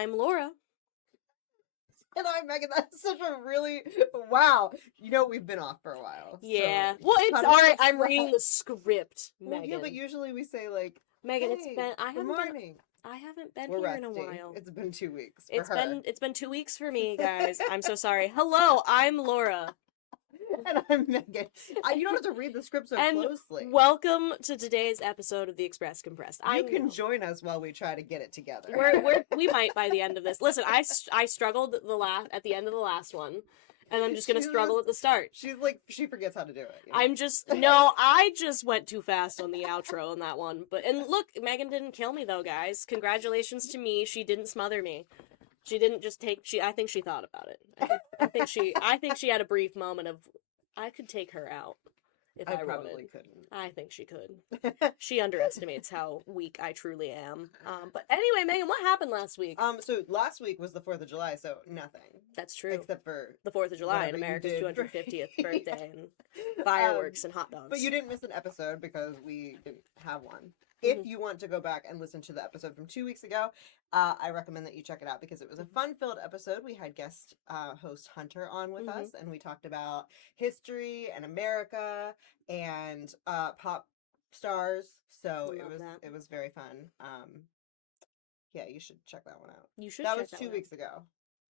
I'm Laura. And I'm Megan. That's such a really wow. You know we've been off for a while. Yeah. So Well, it's cut alright. us I'm off. reading the script, Well, Megan. yeah, but usually we say like, Megan, hey, it's been. good morning. I haven't been We're here in a resting. while. It's been 2 weeks for her. It's been 2 weeks for me, guys. I'm so sorry. Hello, I'm Laura. And I'm Megan. You don't have to read the script so And closely. welcome to today's episode of the Express Compressed. You can join us while we try to get it together. We might by the end of this. Listen, I struggled at the end of the last one, and I'm just gonna struggle at the start. She's like, she forgets how to do it. You know? I just went too fast on the outro on that one. And look, Megan didn't kill me though, guys. Congratulations to me. She didn't smother me. She didn't just I think she thought about it. I think she had a brief moment of, I could take her out if I probably wanted. couldn't. I think she could. She underestimates how weak I truly am. But anyway, Megan, what happened last week? So last week was the 4th of July, so nothing. That's true. Except for the 4th of July and America's 250th birthday and fireworks and hot dogs. But you didn't miss an episode because we didn't have one. If you want to go back and listen to the episode from 2 weeks ago, I recommend that you check it out because it was a fun-filled episode. We had guest host Hunter on with us, and we talked about history and America and pop stars. So it was very fun. Yeah, you should check that one out. You should. That was 2 weeks ago.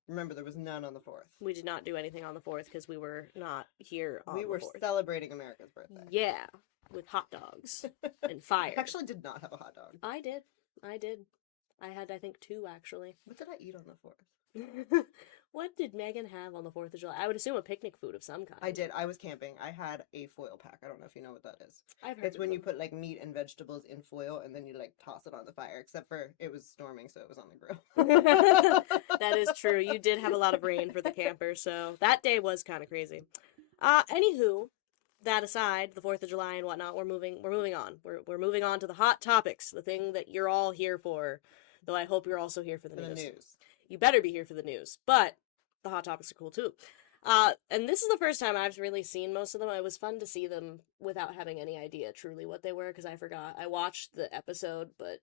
Remember, there was none on the 4th. We did not do anything on the 4th because we were not here on the 4th. We were celebrating America's birthday. Yeah, with hot dogs and fire. I actually did not have a hot dog. I did. I had, I think, 2, actually. What did I eat on the 4th? What did Megan have on the 4th of July? I would assume a picnic food of some kind. I did. I was camping. I had a foil pack. I don't know if you know what that is. I've heard It's when you put, like, meat and vegetables in foil, and then you, like, toss it on the fire. Except for it was storming, so it was on the grill. That is true. You did have a lot of rain for the camper, so that day was kind of crazy. Anywho, that aside, the 4th of July and whatnot, we're moving on. We're moving on to the hot topics, the thing that you're all here for. Though I hope you're also here for the news. You better be here for the news, but the hot topics are cool too. And this is the first time I've really seen most of them. It was fun to see them without having any idea truly what they were, because I forgot. I watched the episode, but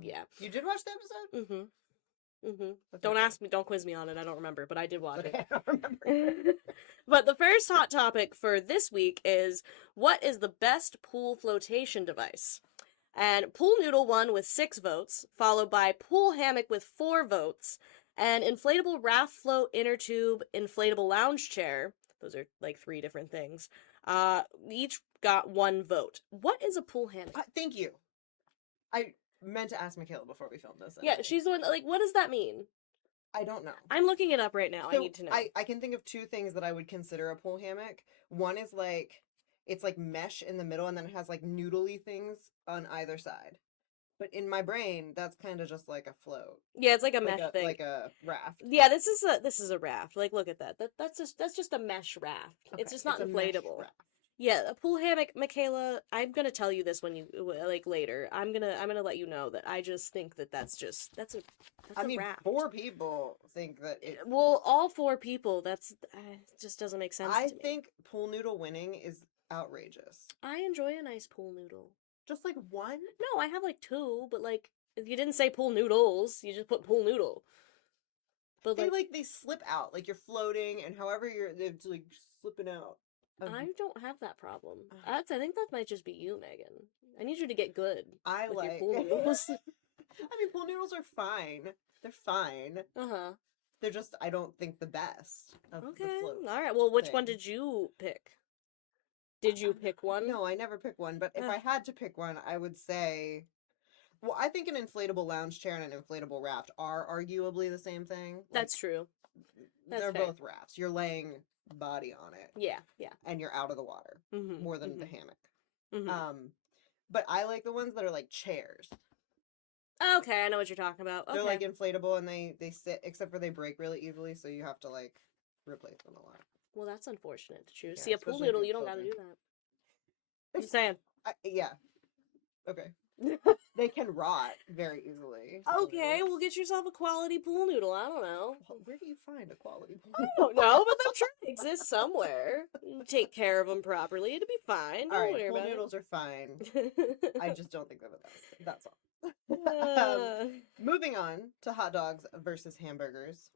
yeah. You did watch the episode? Don't quiz me on it. I don't remember, but I did watch it. I don't remember. But the first hot topic for this week is, what is the best pool flotation device? And Pool Noodle won with 6 votes, followed by Pool Hammock with 4 votes, and Inflatable Raft Float Inner Tube Inflatable Lounge Chair, those are like 3 different things, each got 1 vote. What is a pool hammock? Thank you. I meant to ask Michaela before we filmed this. Yeah, she's the one, like, what does that mean? I don't know. I'm looking it up right now. So I need to know. I can think of 2 things that I would consider a pool hammock. One is like, it's like mesh in the middle, and then it has like noodly things on either side. But in my brain, that's kind of just like a float. Yeah, it's like a mesh thing. Like a raft. Yeah, this is a raft. Like, look at that. That's just a mesh raft. Okay. It's just not inflatable. Yeah, a pool hammock, Michaela. I'm gonna tell you this when you later. I'm gonna let you know that I just think that's a raft. 4 people think that. Well, all 4 people. That's just doesn't make sense. I think pool noodle winning is outrageous. I enjoy a nice pool noodle. Just like 1? No, I have like 2, but like if you didn't say pool noodles, you just put pool noodle. But they slip out, like you're floating, and however it's like slipping out. I don't have that problem. I think that might just be you, Megan. I need you to get good. With your pool noodles. I mean, pool noodles are fine. They're fine. They're just, I don't think, the best of the float. All right. Well, which one did you pick? Did you pick one? No, I never pick one. But if I had to pick one, I would say, well, I think an inflatable lounge chair and an inflatable raft are arguably the same thing. That's true. They're both rafts. You're laying body on it. Yeah. And you're out of the water more than the hammock. But I like the ones that are like chairs. Okay, I know what you're talking about. Okay. They're like inflatable, and they sit, except for they break really easily, so you have to like replace them a lot. Well, that's unfortunate to choose. Yeah, see, a pool noodle, you don't gotta do that. I'm just saying. Yeah. Okay. They can rot very easily. Okay, well, get yourself a quality pool noodle. I don't know. Well, where do you find a quality pool I don't know, but I'm sure they exist somewhere. You take care of them properly, it'll be fine. All Don't right, worry pool about noodles are fine. it. I just don't think they're the best. That's all. Uh, Moving on to hot dogs versus hamburgers.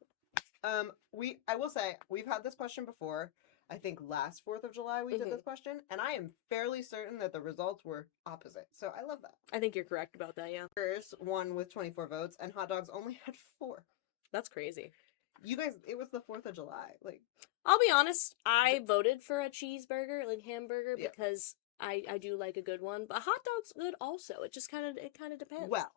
I will say we've had this question before. I think last 4th of July we did this question, and I am fairly certain that the results were opposite. So I love that. I think you're correct about that, yeah. Hamburgers won with 24 votes, and hot dogs only had 4. That's crazy. You guys, it was the 4th of July. Like, I'll be honest, I voted for a cheeseburger, like hamburger, Yeah. because I do like a good one, but hot dog's good also. It just kind of depends. well,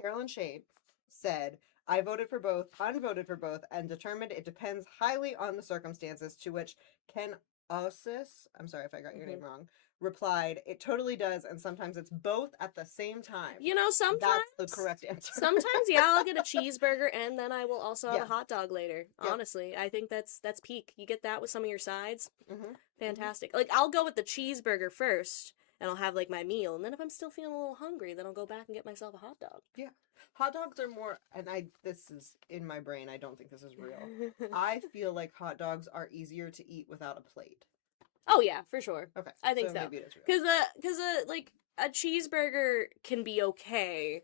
Carolyn Shade said, I voted for both, unvoted for both, and determined it depends highly on the circumstances, to which Ken Osis, I'm sorry if I got your name wrong, replied, it totally does, and sometimes it's both at the same time. You know, sometimes That's the correct answer. sometimes, yeah, I'll get a cheeseburger and then I will also have Yeah. a hot dog later. Yep. Honestly, I think that's peak. You get that with some of your sides. Mhm. Fantastic. Like, I'll go with the cheeseburger first, and I'll have like my meal, and then if I'm still feeling a little hungry, then I'll go back and get myself a hot dog. Yeah. Hot dogs are more, and this is in my brain, I don't think this is real. I feel like hot dogs are easier to eat without a plate. Oh yeah, for sure. Okay. I think so. Maybe it is real. Because like a cheeseburger can be okay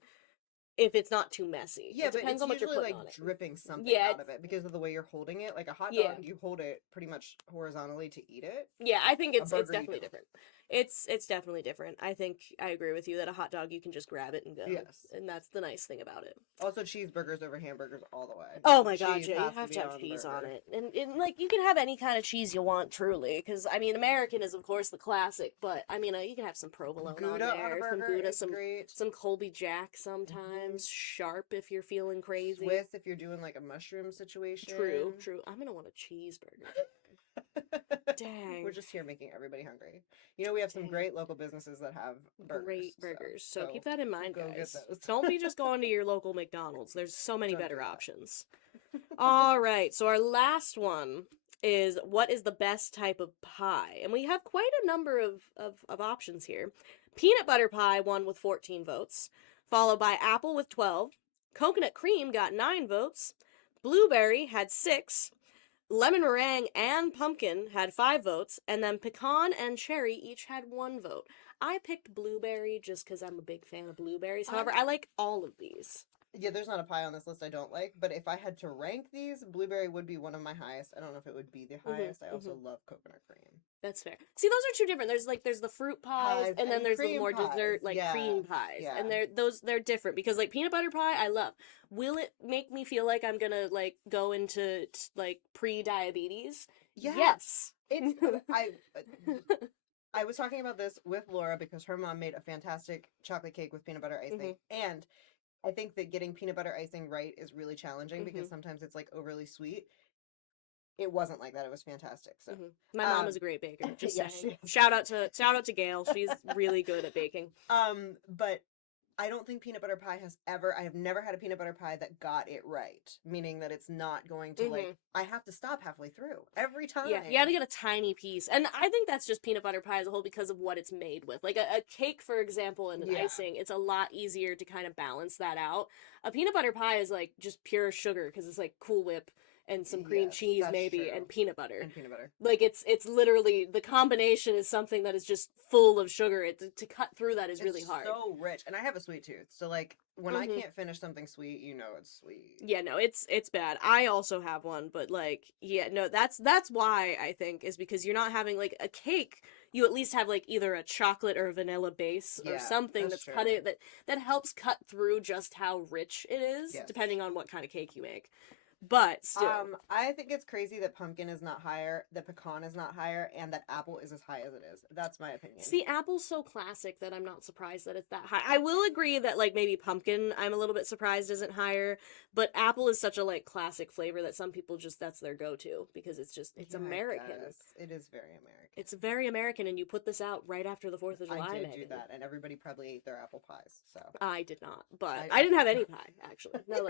if it's not too messy. Yeah, It but depends it's on what you're usually putting like on it. dripping something Yeah, out of it because of the way you're holding it. Like a hot Yeah. dog, you hold it pretty much horizontally to eat it. Yeah, I think it's burger, you definitely don't. different. It's definitely different. I think I agree with you that a hot dog you can just grab it and go. Yes. And that's the nice thing about it. Also, cheeseburgers over hamburgers all the way. Oh my god, Cheese yeah, you has to have be to have on cheese burger. on it. And like you can have any kind of cheese you want, truly, cuz I mean American is of course the classic, but I mean you can have some provolone Gouda on there, on a some burger Gouda, is great. some Colby Jack sometimes, sharp if you're feeling crazy. Swiss if you're doing like a mushroom situation. True. I'm going to want a cheeseburger. Dang. We're just here making everybody hungry. You know, we have some Dang. great local businesses that have burgers. Great burgers. So keep that in mind, go get guys. those. Don't be just going to your local McDonald's. There's so many Don't do better that. options. All right. So our last one is what is the best type of pie? And we have quite a number of options here. Peanut butter pie won with 14 votes, followed by apple with 12. Coconut cream got 9 votes. Blueberry had 6. Lemon meringue and pumpkin had 5 votes, and then pecan and cherry each had 1 vote. I picked blueberry just because I'm a big fan of blueberries. However, I like all of these. Yeah, there's not a pie on this list I don't like, but if I had to rank these, blueberry would be one of my highest. I don't know if it would be the highest. I also love coconut cream. That's fair. See, those are two different. There's the fruit pies, and then there's the cream more pies. dessert like Yeah, cream pies, yeah. and they're different because like peanut butter pie I love. Will it make me feel like I'm gonna like go into like pre-diabetes? Yeah. Yes. It's I was talking about this with Laura because her mom made a fantastic chocolate cake with peanut butter icing, and I think that getting peanut butter icing right is really challenging because sometimes it's like overly sweet. It wasn't like that. It was fantastic. So My mom is a great baker. Just yeah, saying. she is. Shout out to Gail. She's really good at baking. But I don't think peanut butter pie I have never had a peanut butter pie that got it right. Meaning that it's not going to like, I have to stop halfway through every time. Yeah, you gotta get a tiny piece. And I think that's just peanut butter pie as a whole because of what it's made with. Like a cake, for example, and an icing, it's a lot easier to kind of balance that out. A peanut butter pie is like just pure sugar because it's like Cool Whip and some cream cheese maybe true. and peanut butter. And peanut butter. Like it's literally the combination is something that is just full of sugar. To cut through that is really hard. So rich, and I have a sweet tooth, so like when I can't finish something sweet, you know it's sweet. Yeah, no, it's bad. I also have one, but like yeah, no, that's why I think is because you're not having like a cake. You at least have like either a chocolate or a vanilla base or something that's true. cutting that helps cut through just how rich it is, Yes. depending on what kind of cake you make. But still, I think it's crazy that pumpkin is not higher, that pecan is not higher, and that apple is as high as it is. That's my opinion. see, apple's so classic that I'm not surprised that it's that high. I will agree that like maybe pumpkin, I'm a little bit surprised isn't higher, but apple is such a like classic flavor that some people just that's their go-to because it's American. It is very American. It's very American, and you put this out right after the 4th of July. I did Megan. do that, and everybody probably ate their apple pies. So I did not, but I didn't have any pie actually. No,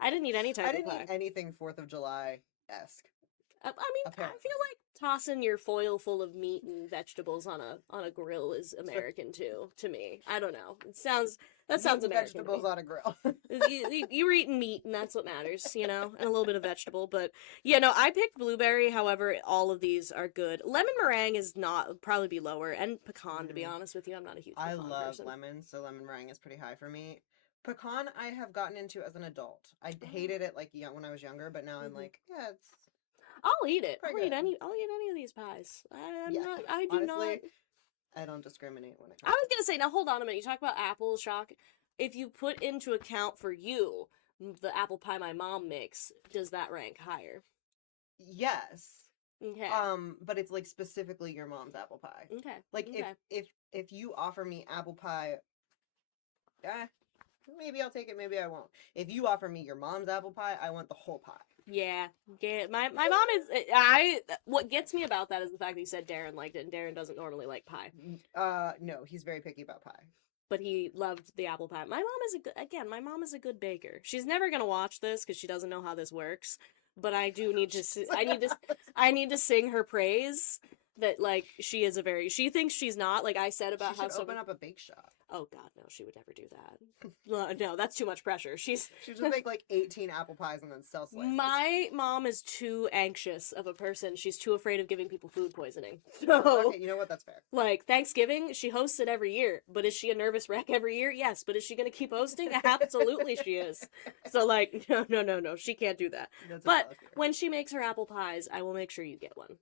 I didn't eat any type of pie. I didn't eat anything 4th of July esque. I mean, I feel like tossing your foil full of meat and vegetables on a grill is American too, to me. I don't know. That sounds Meat and American to me. vegetables on a grill. You were eating meat, and that's what matters, and a little bit of vegetable. But I picked blueberry. However, all of these are good. Lemon meringue is not would probably be lower, and pecan. To be honest with you, I'm not a huge. I Pecan love person. lemon, so lemon meringue is pretty high for me. Pecan, I have gotten into as an adult. I hated it like when I was younger, but now I'm like, yeah, it's. I'll eat it. I'll eat any of these pies. I do honestly, not. I don't discriminate when it I comes. was gonna say, now hold on a minute. You talk about apple shock. If you put into account for you the apple pie my mom makes, does that rank higher? Yes. Okay. But it's like specifically your mom's apple pie. Okay. Like okay. if you offer me apple pie, maybe I'll take it, maybe I won't. If you offer me your mom's apple pie, I want the whole pie. Yeah. My mom is what gets me about that is the fact that you said Darren liked it, and Darren doesn't normally like pie. No, he's very picky about pie. But he loved the apple pie. My mom is a good baker. She's never gonna watch this because she doesn't know how this works. But I do need to. I need to sing her praise. That like she thinks she's not like I said about she how should open up a bake shop. Oh God, no, she would never do that. No, that's too much pressure. She should just make like 18 apple pies and then sell slices. My mom is too anxious of a person. She's too afraid of giving people food poisoning. So, okay, you know what? That's fair. Like Thanksgiving, she hosts it every year. But is she a nervous wreck every year? Yes. But is she going to keep hosting? Absolutely, she is. So like, no, she can't do that. But when she makes her apple pies, I will make sure you get one.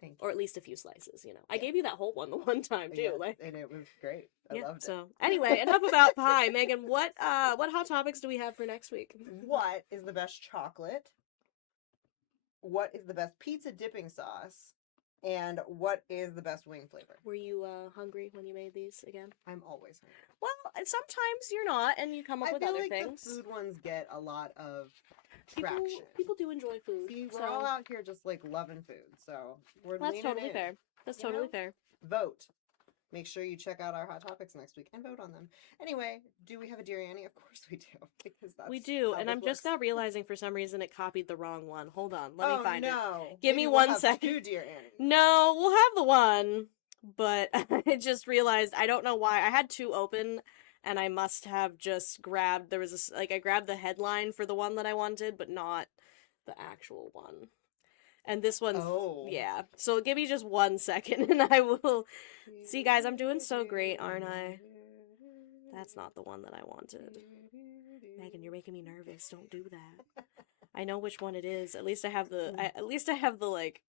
Thank you. Or at least a few slices, I gave you that whole one the one time too. Yeah, and it was great. I loved it. So anyway, enough about pie. Megan, what hot topics do we have for next week? What is the best chocolate? What is the best pizza dipping sauce? And what is the best wing flavor? Were you hungry when you made these again? I'm always hungry. Well, sometimes you're not, and you come up with other things. The food ones get a lot of traction. People do enjoy food. See, we're all out here just like loving food, so we're That's totally fair. That's totally fair. Vote. Make sure you check out our hot topics next week and vote on them. Anyway, do we have a Dear Annie? Of course we do, because we do, and I'm just now realizing for some reason it copied the wrong one. Hold on, let me find it. Give me 1 second. Two Dear Annie. No, we'll have the one, but I just realized I don't know why I had two open. And I must have just grabbed, I grabbed the headline for the one that I wanted, but not the actual one. And this one's, yeah. So give me just 1 second and I will, see guys, I'm doing so great, aren't I? That's not the one that I wanted. Megan, you're making me nervous. Don't do that. I know which one it is. At least I have the like,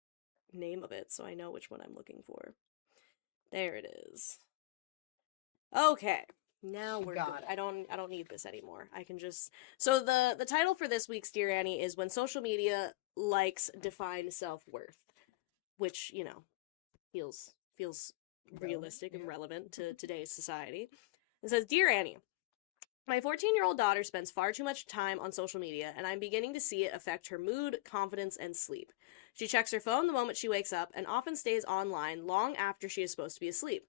name of it, so I know which one I'm looking for. There it is. Okay. Now we're good. I don't need this anymore. I can just so the title for this week's Dear Annie is When Social Media Likes Define Self-Worth, which, feels realistic and relevant to today's society. It says, Dear Annie, my 14-year-old daughter spends far too much time on social media, and I'm beginning to see it affect her mood, confidence, and sleep. She checks her phone the moment she wakes up and often stays online long after she is supposed to be asleep.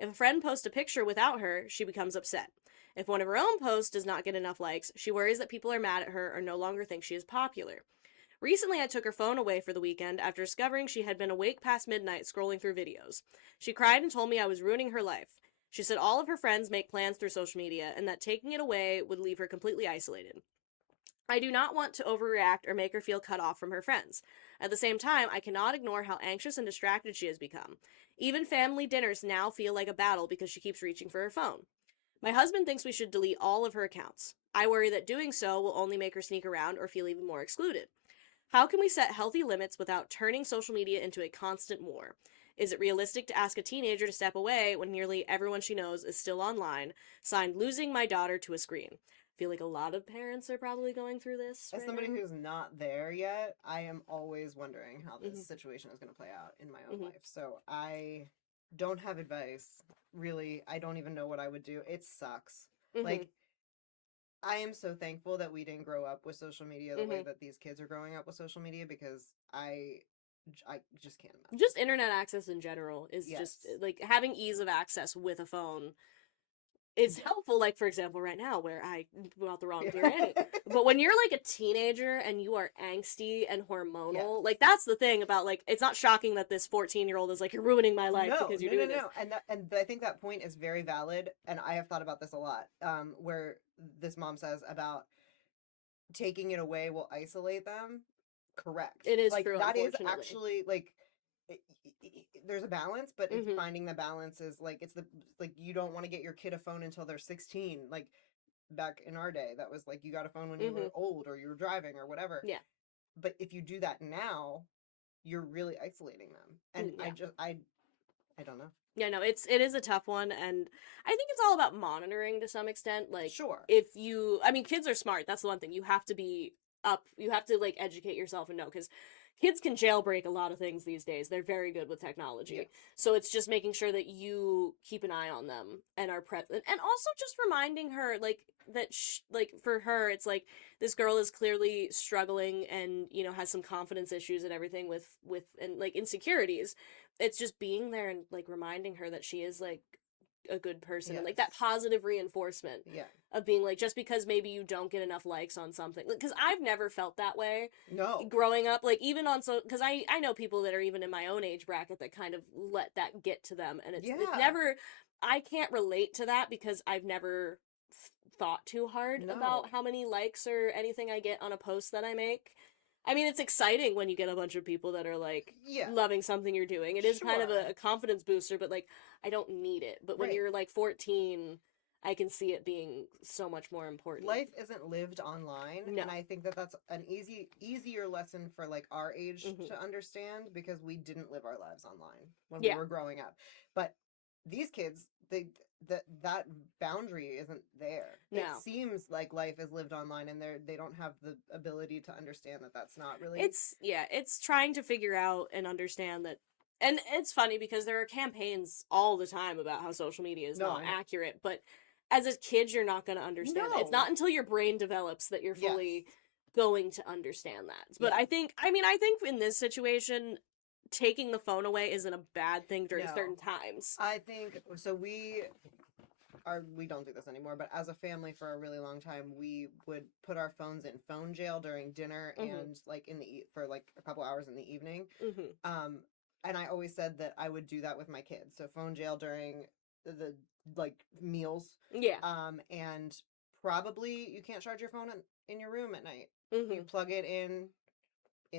If a friend posts a picture without her, she becomes upset. If one of her own posts does not get enough likes, she worries that people are mad at her or no longer think she is popular. Recently, I took her phone away for the weekend after discovering she had been awake past midnight scrolling through videos. She cried and told me I was ruining her life. She said all of her friends make plans through social media and that taking it away would leave her completely isolated. I do not want to overreact or make her feel cut off from her friends. At the same time, I cannot ignore how anxious and distracted she has become. Even family dinners now feel like a battle because she keeps reaching for her phone. My husband thinks we should delete all of her accounts. I worry that doing so will only make her sneak around or feel even more excluded. How can we set healthy limits without turning social media into a constant war? Is it realistic to ask a teenager to step away when nearly everyone she knows is still online? Signed, losing my daughter to a screen. I feel like a lot of parents are probably going through this. As somebody who's not there yet, I am always wondering how this situation is going to play out in my own life. So I don't have advice. Really, I don't even know what I would do. It sucks. Like, I am so thankful that we didn't grow up with social media the way that these kids are growing up with social media, because I just can't imagine. Just internet access in general is just, like, having ease of access with a phone is helpful, like, for example, right now, where I blew out the wrong Dear Annie. But when you're, like, a teenager and you are angsty and hormonal, Yes. like, that's the thing about, like, it's not shocking that this 14-year-old is like, you're ruining my life because you're doing this. And I think that point is very valid, and I have thought about this a lot, where this mom says about taking it away will isolate them. Correct. It is like, true, that is unfortunately. actually, like, there's a balance, but it's Mhm. finding the balance is, like, it's the, like, you don't want to get your kid a phone until they're 16. Like, back in our day, that was, like, you got a phone when you were old or you were driving or whatever. Yeah. But if you do that now, you're really isolating them. And Yeah. I don't know. Yeah, no, it is a tough one, and I think it's all about monitoring to some extent. Like, Sure. I mean, kids are smart. That's the one thing. You have to be up. You have to, like, educate yourself and know, because kids can jailbreak a lot of things these days. They're very good with technology. Yeah. So it's just making sure that you keep an eye on them and are present, and also just reminding her, like, that like, for her, it's like, this girl is clearly struggling and, you know, has some confidence issues and everything with and, like, insecurities. It's just being there and, like, reminding her that she is, like, a good person, and, like, that Yes. positive reinforcement Yeah. of being like, just because maybe you don't get enough likes on something, because I've never felt that way No. growing up, like, even on, so, because I know people that are even in my own age bracket that kind of let that get to them, and it's Yeah. never, I can't relate to that because I've never thought too hard No. about how many likes or anything I get on a post that I make. I mean, it's exciting when you get a bunch of people that are, like, Yeah. loving something you're doing. It is kind of Sure. a confidence booster, but, like, I don't need it. But when Right. you're, like, 14, I can see it being so much more important. Life isn't lived online, No. and I think that that's an easier lesson for, like, our age Mhm. to understand, because we didn't live our lives online when Yeah. we were growing up. But these kids, that boundary isn't there. It No. seems like life is lived online, and they don't have the ability to understand that that's not really. It's trying to figure out and understand that. And it's funny because there are campaigns all the time about how social media is No, not I know. accurate, but as a kid, you're not going to understand that. It's No. not until your brain develops that you're Yes. fully going to understand that. But Yeah. I think in this situation, taking the phone away isn't a bad thing during No. certain times. I think so. We don't do this anymore, but as a family for a really long time, we would put our phones in phone jail during dinner and, like, for, like, a couple hours in the evening. And I always said that I would do that with my kids. So phone jail during the like, meals. Yeah. And probably you can't charge your phone in your room at night. Mm-hmm. You plug it in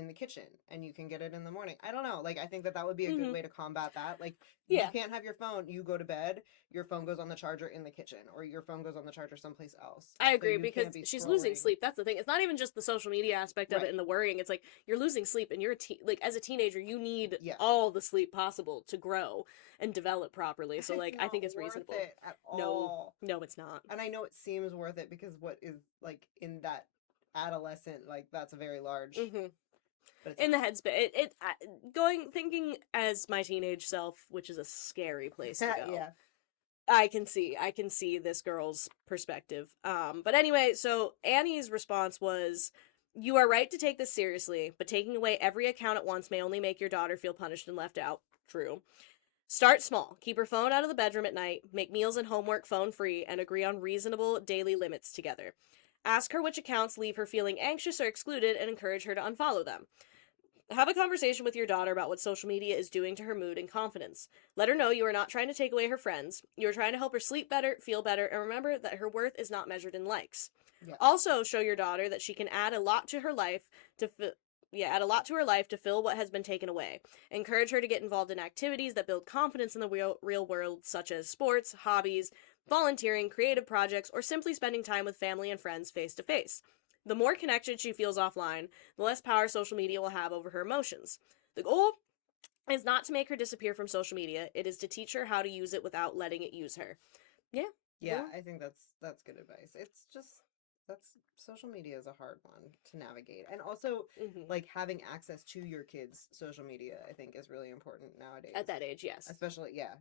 the kitchen and you can get it in the morning. I don't know. Like, I think that would be a good way to combat that. Like, you can't have your phone. You go to bed, your phone goes on the charger in the kitchen, or your phone goes on the charger someplace else. I agree, because she's losing sleep. That's the thing. It's not even just the social media aspect of it and the worrying. It's like, you're losing sleep, and you're like, as a teenager, you need all the sleep possible to grow and develop properly. So, like, I think it's reasonable. It at all. No, it's not. And I know it seems worth it because what is, like, in that adolescent, like, that's a very large. But in the headspace, thinking as my teenage self, which is a scary place to go. Yeah. I can see this girl's perspective. But anyway, so Annie's response was, "You are right to take this seriously, but taking away every account at once may only make your daughter feel punished and left out." True. Start small. Keep her phone out of the bedroom at night, make meals and homework phone free, and agree on reasonable daily limits together. Ask her which accounts leave her feeling anxious or excluded and encourage her to unfollow them. Have a conversation with your daughter about what social media is doing to her mood and confidence. Let her know you are not trying to take away her friends. You are trying to help her sleep better, feel better, and remember that her worth is not measured in likes. Yeah. Also, show your daughter that she can add a lot to her life to fill what has been taken away. Encourage her to get involved in activities that build confidence in the real world, such as sports, hobbies, volunteering, creative projects, or simply spending time with family and friends face to face. The more connected she feels offline, the less power social media will have over her emotions. The goal is not to make her disappear from social media. It is to teach her how to use it without letting it use her. Yeah. Yeah, I think that's good advice. It's just, social media is a hard one to navigate. And also, like, having access to your kids' social media, I think, is really important nowadays. At that age, yes. Especially, yeah.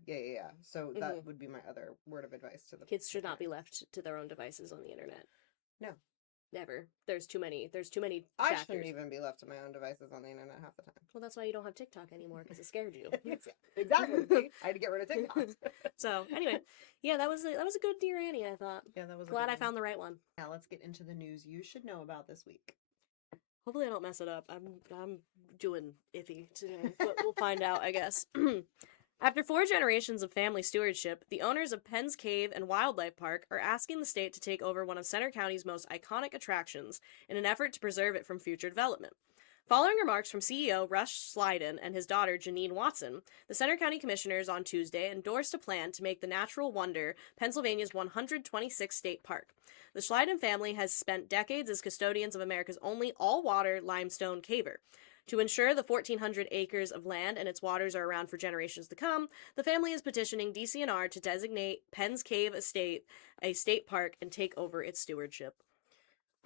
So that would be my other word of advice to the kids should not be left to their own devices on the internet. No. Never. There's too many I factors. shouldn't even be left to my own devices on the internet half the time. Well, that's why you don't have TikTok anymore, because it scared you. Exactly. See? I had to get rid of TikTok. So, anyway, yeah, that was a good Dear Annie, I thought. Yeah, that was Glad I found the right one. Now let's get into the news you should know about this week. Hopefully I don't mess it up. I'm doing iffy today, but we'll find out, I guess. After 4 generations of family stewardship, the owners of Penn's Cave and Wildlife Park are asking the state to take over one of Center County's most iconic attractions in an effort to preserve it from future development. Following remarks from CEO Rush Slyden and his daughter Janine Watson, the Center County Commissioners on Tuesday endorsed a plan to make the natural wonder Pennsylvania's 126th state park. The Slyden family has spent decades as custodians of America's only all-water limestone caver. To ensure the 1,400 acres of land and its waters are around for generations to come, the family is petitioning DCNR to designate Penn's Cave Estate a state park and take over its stewardship.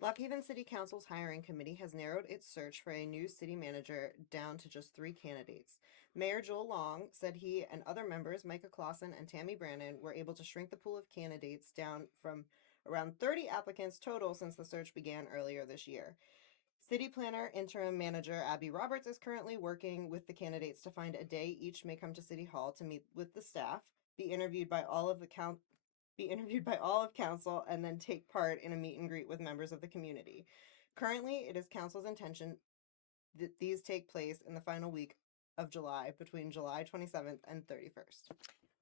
Lock Haven City Council's hiring committee has narrowed its search for a new city manager down to just 3 candidates. Mayor Joel Long said he and other members, Micah Clausen and Tammy Brannon, were able to shrink the pool of candidates down from around 30 applicants total since the search began earlier this year. City planner interim manager Abby Roberts is currently working with the candidates to find a day each may come to City Hall to meet with the staff, be interviewed by all of council, and then take part in a meet and greet with members of the community. Currently, it is council's intention that these take place in the final week of July, between July 27th and 31st.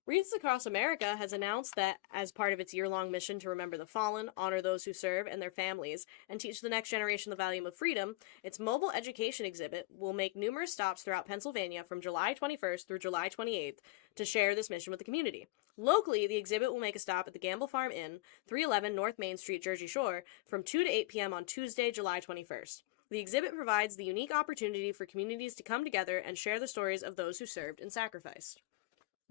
Wreaths Across America has announced that, as part of its year-long mission to remember the fallen, honor those who serve and their families, and teach the next generation the value of freedom, its mobile education exhibit will make numerous stops throughout Pennsylvania from July 21st through July 28th to share this mission with the community. Locally, the exhibit will make a stop at the Gamble Farm Inn, 311 North Main Street, Jersey Shore, from 2 to 8 p.m. on Tuesday, July 21st. The exhibit provides the unique opportunity for communities to come together and share the stories of those who served and sacrificed.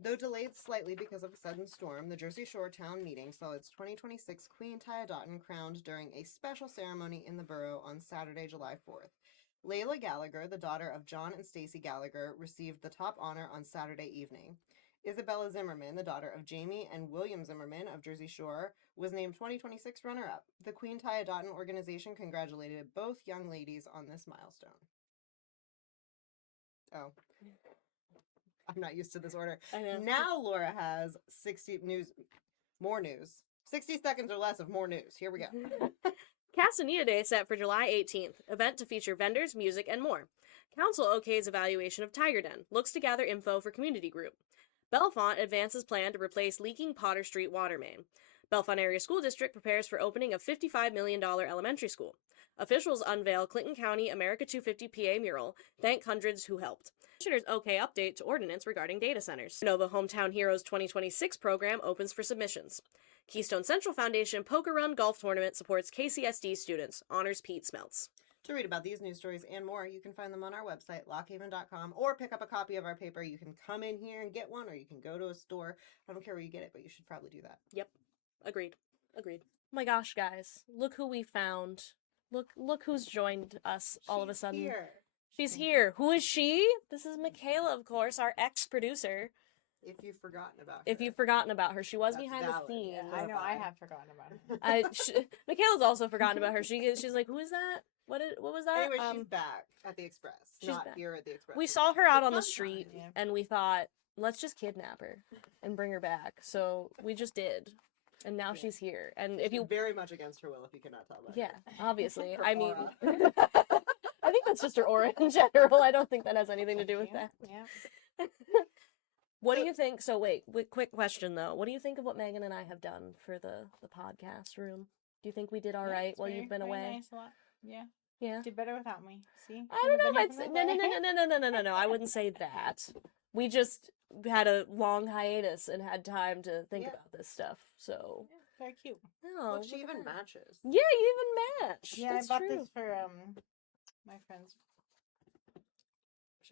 Though delayed slightly because of a sudden storm, the Jersey Shore Town Meeting saw its 2026 Queen Tiadotten crowned during a special ceremony in the borough on Saturday, July 4th. Layla Gallagher, the daughter of John and Stacy Gallagher, received the top honor on Saturday evening. Isabella Zimmerman, the daughter of Jamie and William Zimmerman of Jersey Shore, was named 2026 runner-up. The Queen Tiadotten organization congratulated both young ladies on this milestone. Oh. I'm not used to this order. I know. Now Laura has more news. 60 seconds or less of more news. Here we go. Castaneda Day set for July 18th. Event to feature vendors, music, and more. Council okays evaluation of Tiger Den. Looks to gather info for community group. Bellefonte advances plan to replace leaking Potter Street water main. Bellefonte Area School District prepares for opening of $55 million elementary school. Officials unveil Clinton County America 250 PA mural. Thank hundreds who helped. Commissioner's OK update to ordinance regarding data centers. Nova Hometown Heroes 2026 program opens for submissions. Keystone Central Foundation Poker Run Golf Tournament supports KCSD students. Honors Pete Smelts. To read about these news stories and more, you can find them on our website, lockhaven.com, or pick up a copy of our paper. You can come in here and get one, or you can go to a store. I don't care where you get it, but you should probably do that. Yep. Agreed. Oh my gosh, guys. Look who we found. Look who's joined us all of a sudden. Here. She's here. Who is she? This is Michaela, of course, our ex-producer. If you've forgotten about her. If you've forgotten about her, she was That's behind valid. the scenes. Yeah, I know, I have forgotten about her. Michaela's also forgotten about her. She's like, who is that? What was that? Anyway, she's back at the Express. She's Not back. here at the Express. We saw her out on the Fun street, time. Yeah. and we thought, let's just kidnap her and bring her back. So we just did, and now she's here. And if you, very much against her will, if you cannot tell by yeah, her. obviously. Her I mean, aura. I think that's just her aura in general. I don't think that has anything to do with that. Yeah. What do you think? So wait, quick question though. What do you think of what Megan and I have done for the podcast room? Do you think we did all right while you've been away? Nice, a lot. Yeah. Yeah. Did better without me. See? I don't know if I'd say, no. I wouldn't say that. We just had a long hiatus and had time to think Yeah. about this stuff. So Yeah, very cute. no, Look, she look at even that. matches. Yeah, you even match. Yeah, That's I bought true. this for my friend's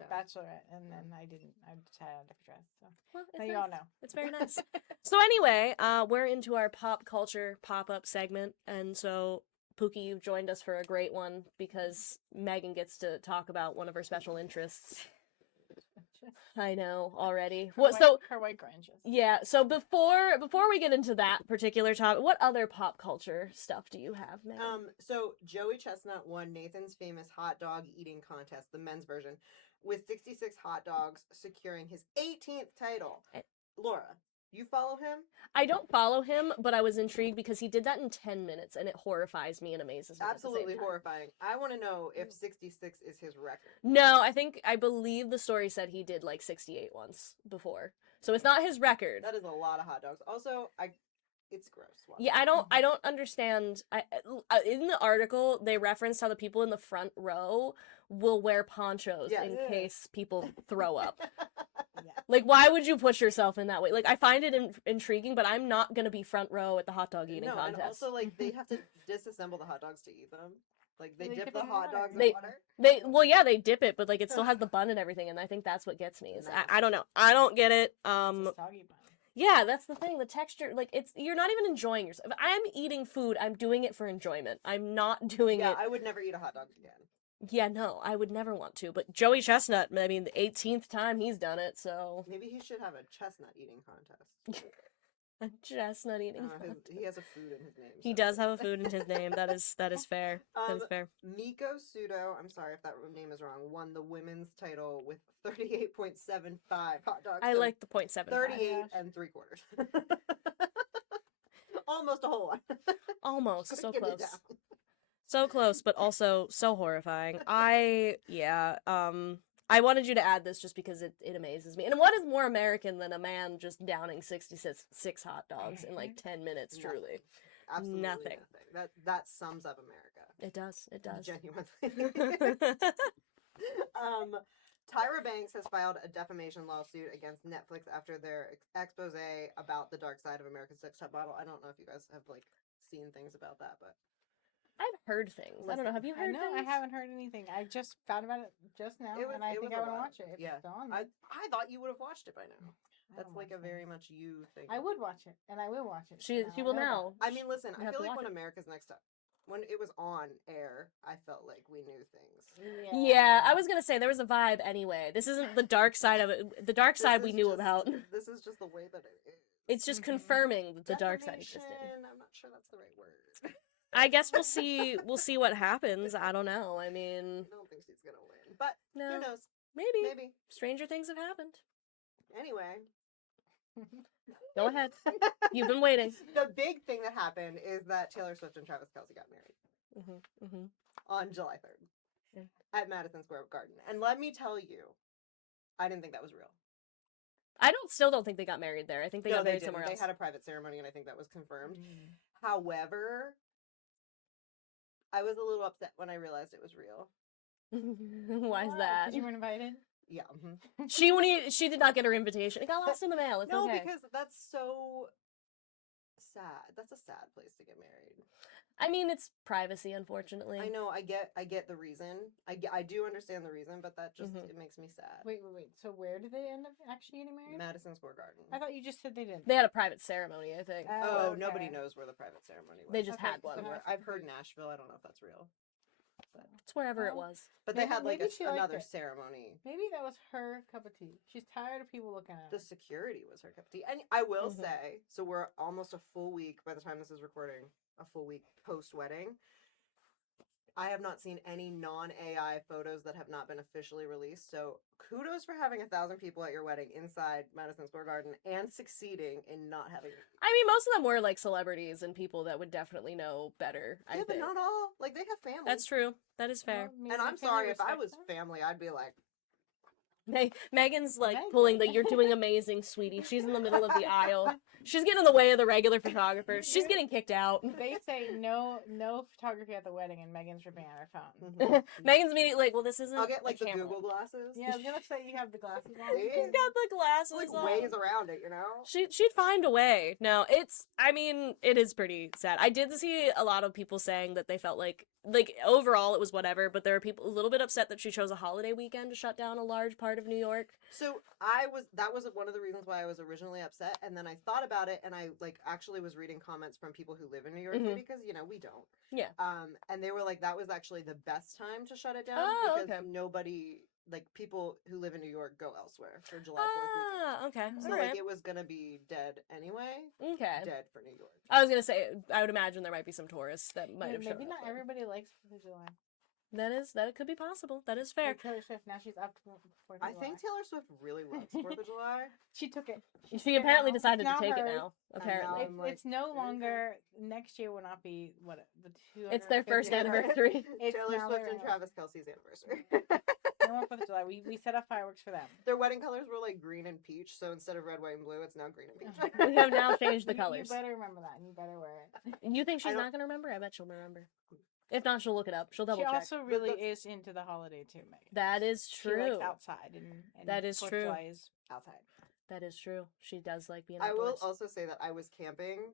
bachelorette, and then I decided on a different dress. So Well, it's now you nice. all know. It's very nice. So anyway, we're into our pop culture pop-up segment, and so Pookie, you've joined us for a great one because Megan gets to talk about one of her special interests. Grinches. I know already. Her What? white, So her white Grinches. yeah. So before we get into that particular topic, what other pop culture stuff do you have, Megan? So Joey Chestnut won Nathan's famous hot dog eating contest, the men's version, with 66 hot dogs, securing his 18th title. Laura, you follow him? I don't follow him, but I was intrigued because he did that in 10 minutes, and it horrifies me and amazes me. Absolutely at the same time. horrifying. I want to know if 66 is his record. No, I believe the story said he did like 68 once before, so it's not his record. That is a lot of hot dogs. Also, it's gross. Yeah, I don't understand. In the article they referenced how the people in the front row will wear ponchos Yes. in case people throw up. Yeah. Like, why would you push yourself in that way? Like, I find it intriguing, but I'm not gonna be front row at the hot dog eating contest. And also, like, they have to disassemble the hot dogs to eat them. Like, they They dip dip the it in hot water. dogs in They- water. Well, yeah, they dip it, but like it still has the bun and everything, and I think that's what gets me. Is I don't know, I don't get it. It's a soggy bun. Yeah, that's the thing. The texture, like, you're not even enjoying yourself. If I'm eating food, I'm doing it for enjoyment. I'm not doing Yeah, it. I would never eat a hot dog again. Yeah, no, I would never want to. But Joey Chestnut, I mean, the 18th time he's done it, so Maybe he should have a chestnut eating contest. a chestnut eating. He has a food in his name. He so- does have a food in his name. That is fair. That is fair. Miko Sudo, I'm sorry if that name is wrong, won the women's title with 38.75 hot dogs. I so like the 0.75. 38 gosh. and 3/4. Almost a whole one. Almost so Couldn't get it close. down. So close, but also so horrifying. I wanted you to add this just because it amazes me. And what is more American than a man just downing 66 hot dogs in like 10 minutes, Nothing. truly? Absolutely Nothing. That sums up America. It does. It does. Genuinely. Tyra Banks has filed a defamation lawsuit against Netflix after their expose about the dark side of America's sex top model. I don't know if you guys have like seen things about that, but I've heard things. I don't know. Have you I heard know, things? I haven't heard anything. I just found about it just now, and I think I want to watch it. If Yeah, it's on. I thought you would have watched it by now. I That's don't like a watch very things. much you thing. I would watch it, and I will watch it. She I will know that. now. I mean, listen. You I have feel to like watch when it. America's Next Top, when it was on air, I felt like we knew things. Yeah, I was gonna say there was a vibe anyway. This isn't the dark side of it. The dark side we This is knew just- about. This is just the way that it is. It's just Mhm. confirming that the dark side existed. Defamation, I'm not sure that's the right word. I guess we'll see. We'll see what happens. I don't know. I mean, I don't think she's gonna win, but no, who knows? maybe. Maybe. Stranger things have happened. Anyway, Go ahead. You've been waiting. the big thing that happened is that Taylor Swift and Travis Kelce got married on July 3rd Yeah. at Madison Square Garden, and let me tell you, I didn't think that was real. I still don't think they got married there. I think they got married didn't. somewhere They else. had a private ceremony, and I think that was confirmed. Mm. However, I was a little upset when I realized it was real. Why is that? Because you were invited. Yeah. She did not get her invitation. It got lost in the mail. It's No, okay. because that's so sad. That's a sad place to get married. I mean, it's privacy, unfortunately. I know. I get the reason. I do understand the reason, but that just Mhm. it makes me sad. Wait. So where did they end up actually getting married? Madison Square Garden. I thought you just said they didn't. They had a private ceremony, I think. Oh, okay. nobody knows where the private ceremony was. They just Okay, had one. so Somewhere. that's I've heard confusing. Nashville. I don't know if that's real. It's wherever it Well, was. But they Maybe- had like maybe she liked another it. ceremony. Maybe that was her cup of tea. She's tired of people looking at The her. security was her cup of tea. And I will Mhm. say, so we're almost a full week by the time this is recording, a full week post wedding. I have not seen any non-AI photos that have not been officially released. So kudos for having 1,000 people at your wedding inside Madison Square Garden and succeeding in not having. I mean, most of them were like celebrities and people that would definitely know better. I Yeah, but think not all. Like they have families. that's true. That is fair. Well, maybe And the I'm family sorry if I respects was her. family, I'd be like, Megan's like Megan. pulling the "You're doing amazing, sweetie." She's in the middle of the aisle. She's getting in the way of the regular photographers. She's getting kicked out. They say no photography at the wedding, and Megan's ripping out her phone. mhm. Megan's immediately like, "Well, this isn't." I'll get like a the camera." Google glasses. Yeah, I was gonna say you have the glasses on. See? She's got the glasses Like on. ways around it, you know? She'd find a way. No, I mean, it is pretty sad. I did see a lot of people saying that they felt like overall it was whatever, but there are people a little bit upset that she chose a holiday weekend to shut down a large part of New York. So that was one of the reasons why I was originally upset, and then I thought about it, and I actually was reading comments from people who live in New York Mhm. City because we don't. Yeah. And they were like, that was actually the best time to shut it down Oh, because okay. nobody like people who live in New York go elsewhere for July 4th weekend. Ah, okay. So All like right. it was gonna be dead anyway. Okay. Dead for New York. I was gonna say, I would imagine there might be some tourists that might have shown Maybe up. not but everybody likes 4th of July. That could be possible. That is fair. Like Taylor Swift, now she's up to 4th of I July. think Taylor Swift really loves 4th of July. She took it. She took it apparently now. decided It's to take it hers. now. Apparently, I'm like, It's no there you go. longer. Next year will not be what the 250th. It's their first Yeah. anniversary. It's Taylor now Swift their and Travis Kelce's anniversary. No more 4th of July. We set up fireworks for them. Their wedding colors were like green and peach, so instead of red, white, and blue, it's now green and peach. We have now changed the You colors. better remember that, and you better wear it. You think she's don't- not gonna remember? I bet she'll remember. If not, she'll look it up. She'll double She check. also really that's- is into the holiday too, Megan. That is She true. likes outside, and That is 4th of true. July is outside. That is true. She does like being I will outdoors. also say that I was camping,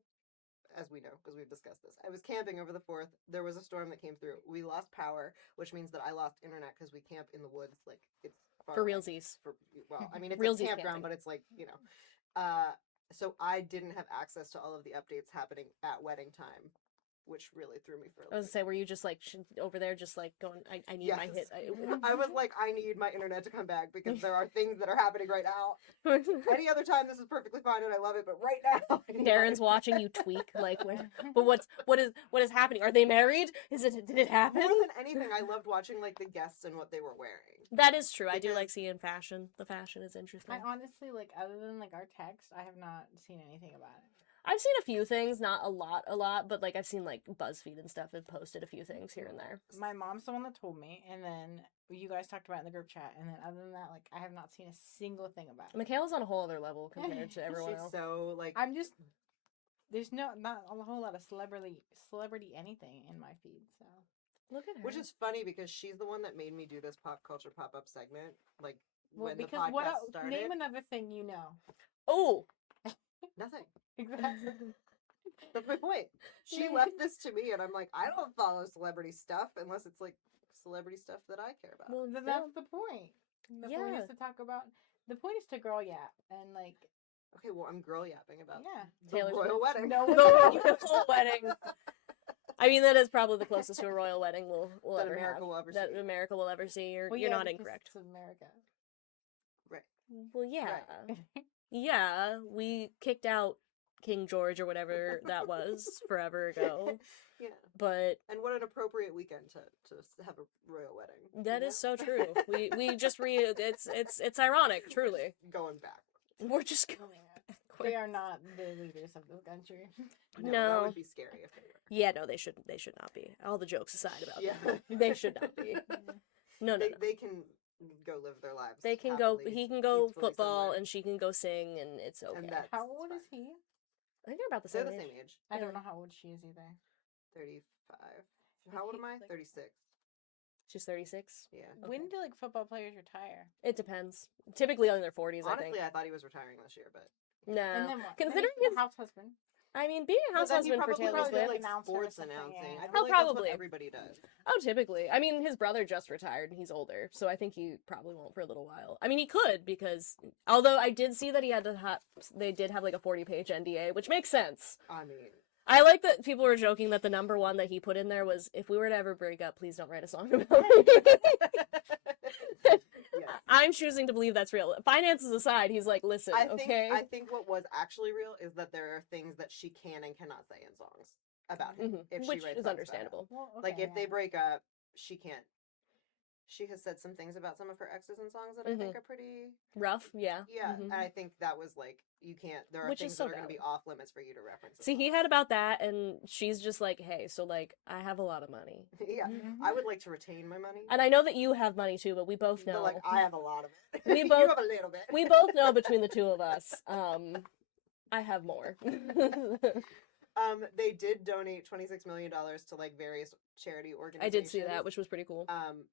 as we know, because we've discussed this. I was camping over the 4th. There was a storm that came through. We lost power, which means that I lost internet because we camp in the woods. Like, it's far For away. realsies. Well, I mean, it's Realsies a campground, camping. but it's like, so I didn't have access to all of the updates happening at wedding time, which really threw me for a I was loop. gonna say, were you just like over there, just like going? I need my hit. I was like, I need my internet to come back because there are things that are happening right now. Any other time, this is perfectly fine and I love it, but right now, I need Darren's my- watching you tweak, like, but what is happening? Are they married? Did it happen? More than anything, I loved watching like the guests and what they were wearing. That is true. I do Because- like seeing fashion. The fashion is interesting. I honestly, like, other than like our text, I have not seen anything about it. I've seen a few things, not a lot, but like I've seen like BuzzFeed and stuff have posted a few things here and there. My mom's the one that told me, and then you guys talked about it in the group chat, and then other than that, like, I have not seen a single thing about it. Michaela's on a whole other level compared to everyone She's else. so like I'm just there's not a whole lot of celebrity anything in my feed, so Look at her. which is funny because she's the one that made me do this pop culture pop up segment. Like well, when the because podcast started, name another thing you know. Oh, nothing. Exactly. That's my point. She left this to me, and I'm like, I don't follow celebrity stuff unless it's like celebrity stuff that I care about. well, Then yeah. that's the point. The point Yeah. is to talk about. The point is to girl yap and like Okay, well, I'm girl yapping about yeah. the Taylor royal Swift. wedding. No, the royal wedding. I mean, that is probably the closest to a royal wedding we'll That ever America have. will ever that see. America will ever see. You're Well, you're yeah, not because incorrect. It's America. Well, yeah, Right. yeah. We kicked out King George or whatever that was forever ago. Yeah. But And what an appropriate weekend to have a royal wedding. that you is know? so true. We just it's ironic, truly. Going back. We're just going. They are not the leaders of this country. No, that No. would be scary if they were. Yeah, no, they should not be. All the jokes aside about Yeah. that, they should not be. No, no, They, no. they can go live their lives. They can go. happily, He can go peacefully football, somewhere. and she can go sing, and it's okay. And that's How old fine. is he? I think they're about the They're same the age. same age. I Yeah. don't know how old she is either. 35. How old he, am I? like- 36. She's 36. Yeah. When Okay. do like football players retire? It depends. Typically in their 40s, I think. Honestly, I thought he was retiring this year, but And No, then what? considering then he's his, a house husband. I mean, being a Well, house then he husband for probably Taylor does, Swift. like Announcer or sports something, announcing. yeah. I Oh, feel like that's probably. what everybody does. Oh, typically. I mean, his brother just retired and he's older, so I think he probably won't for a little while. I mean, he could because, although I did see that he had to they did have like a 40-page NDA, which makes sense. I mean, I like that people were joking that the number one that he put in there was, if we were to ever break up, please don't write a song about me. yeah. I'm choosing to believe that's real. Finances aside, he's like, listen, okay? I think what was actually real is that there are things that she can and cannot say in songs about him. Mhm. If Which she writes is songs about him. understandable. Well, Like okay, if they break up, she can't. She has said some things about some of her exes in songs that I think are pretty. Rough, yeah. Yeah, Mhm. and I think that was like you can't. There are Which is things so that are going to be valid. off limits for you to reference. in See, he songs. had about that, and she's just like, hey, so like, I have a lot of money. yeah, Mhm. I would like to retain my money. And I know that you have money too, but we both But, know. like I have a lot of it. We You both- have a little bit. We both know between the two of us. I have more. They did donate $26 million to like various charity I organizations. did see that, which was pretty cool.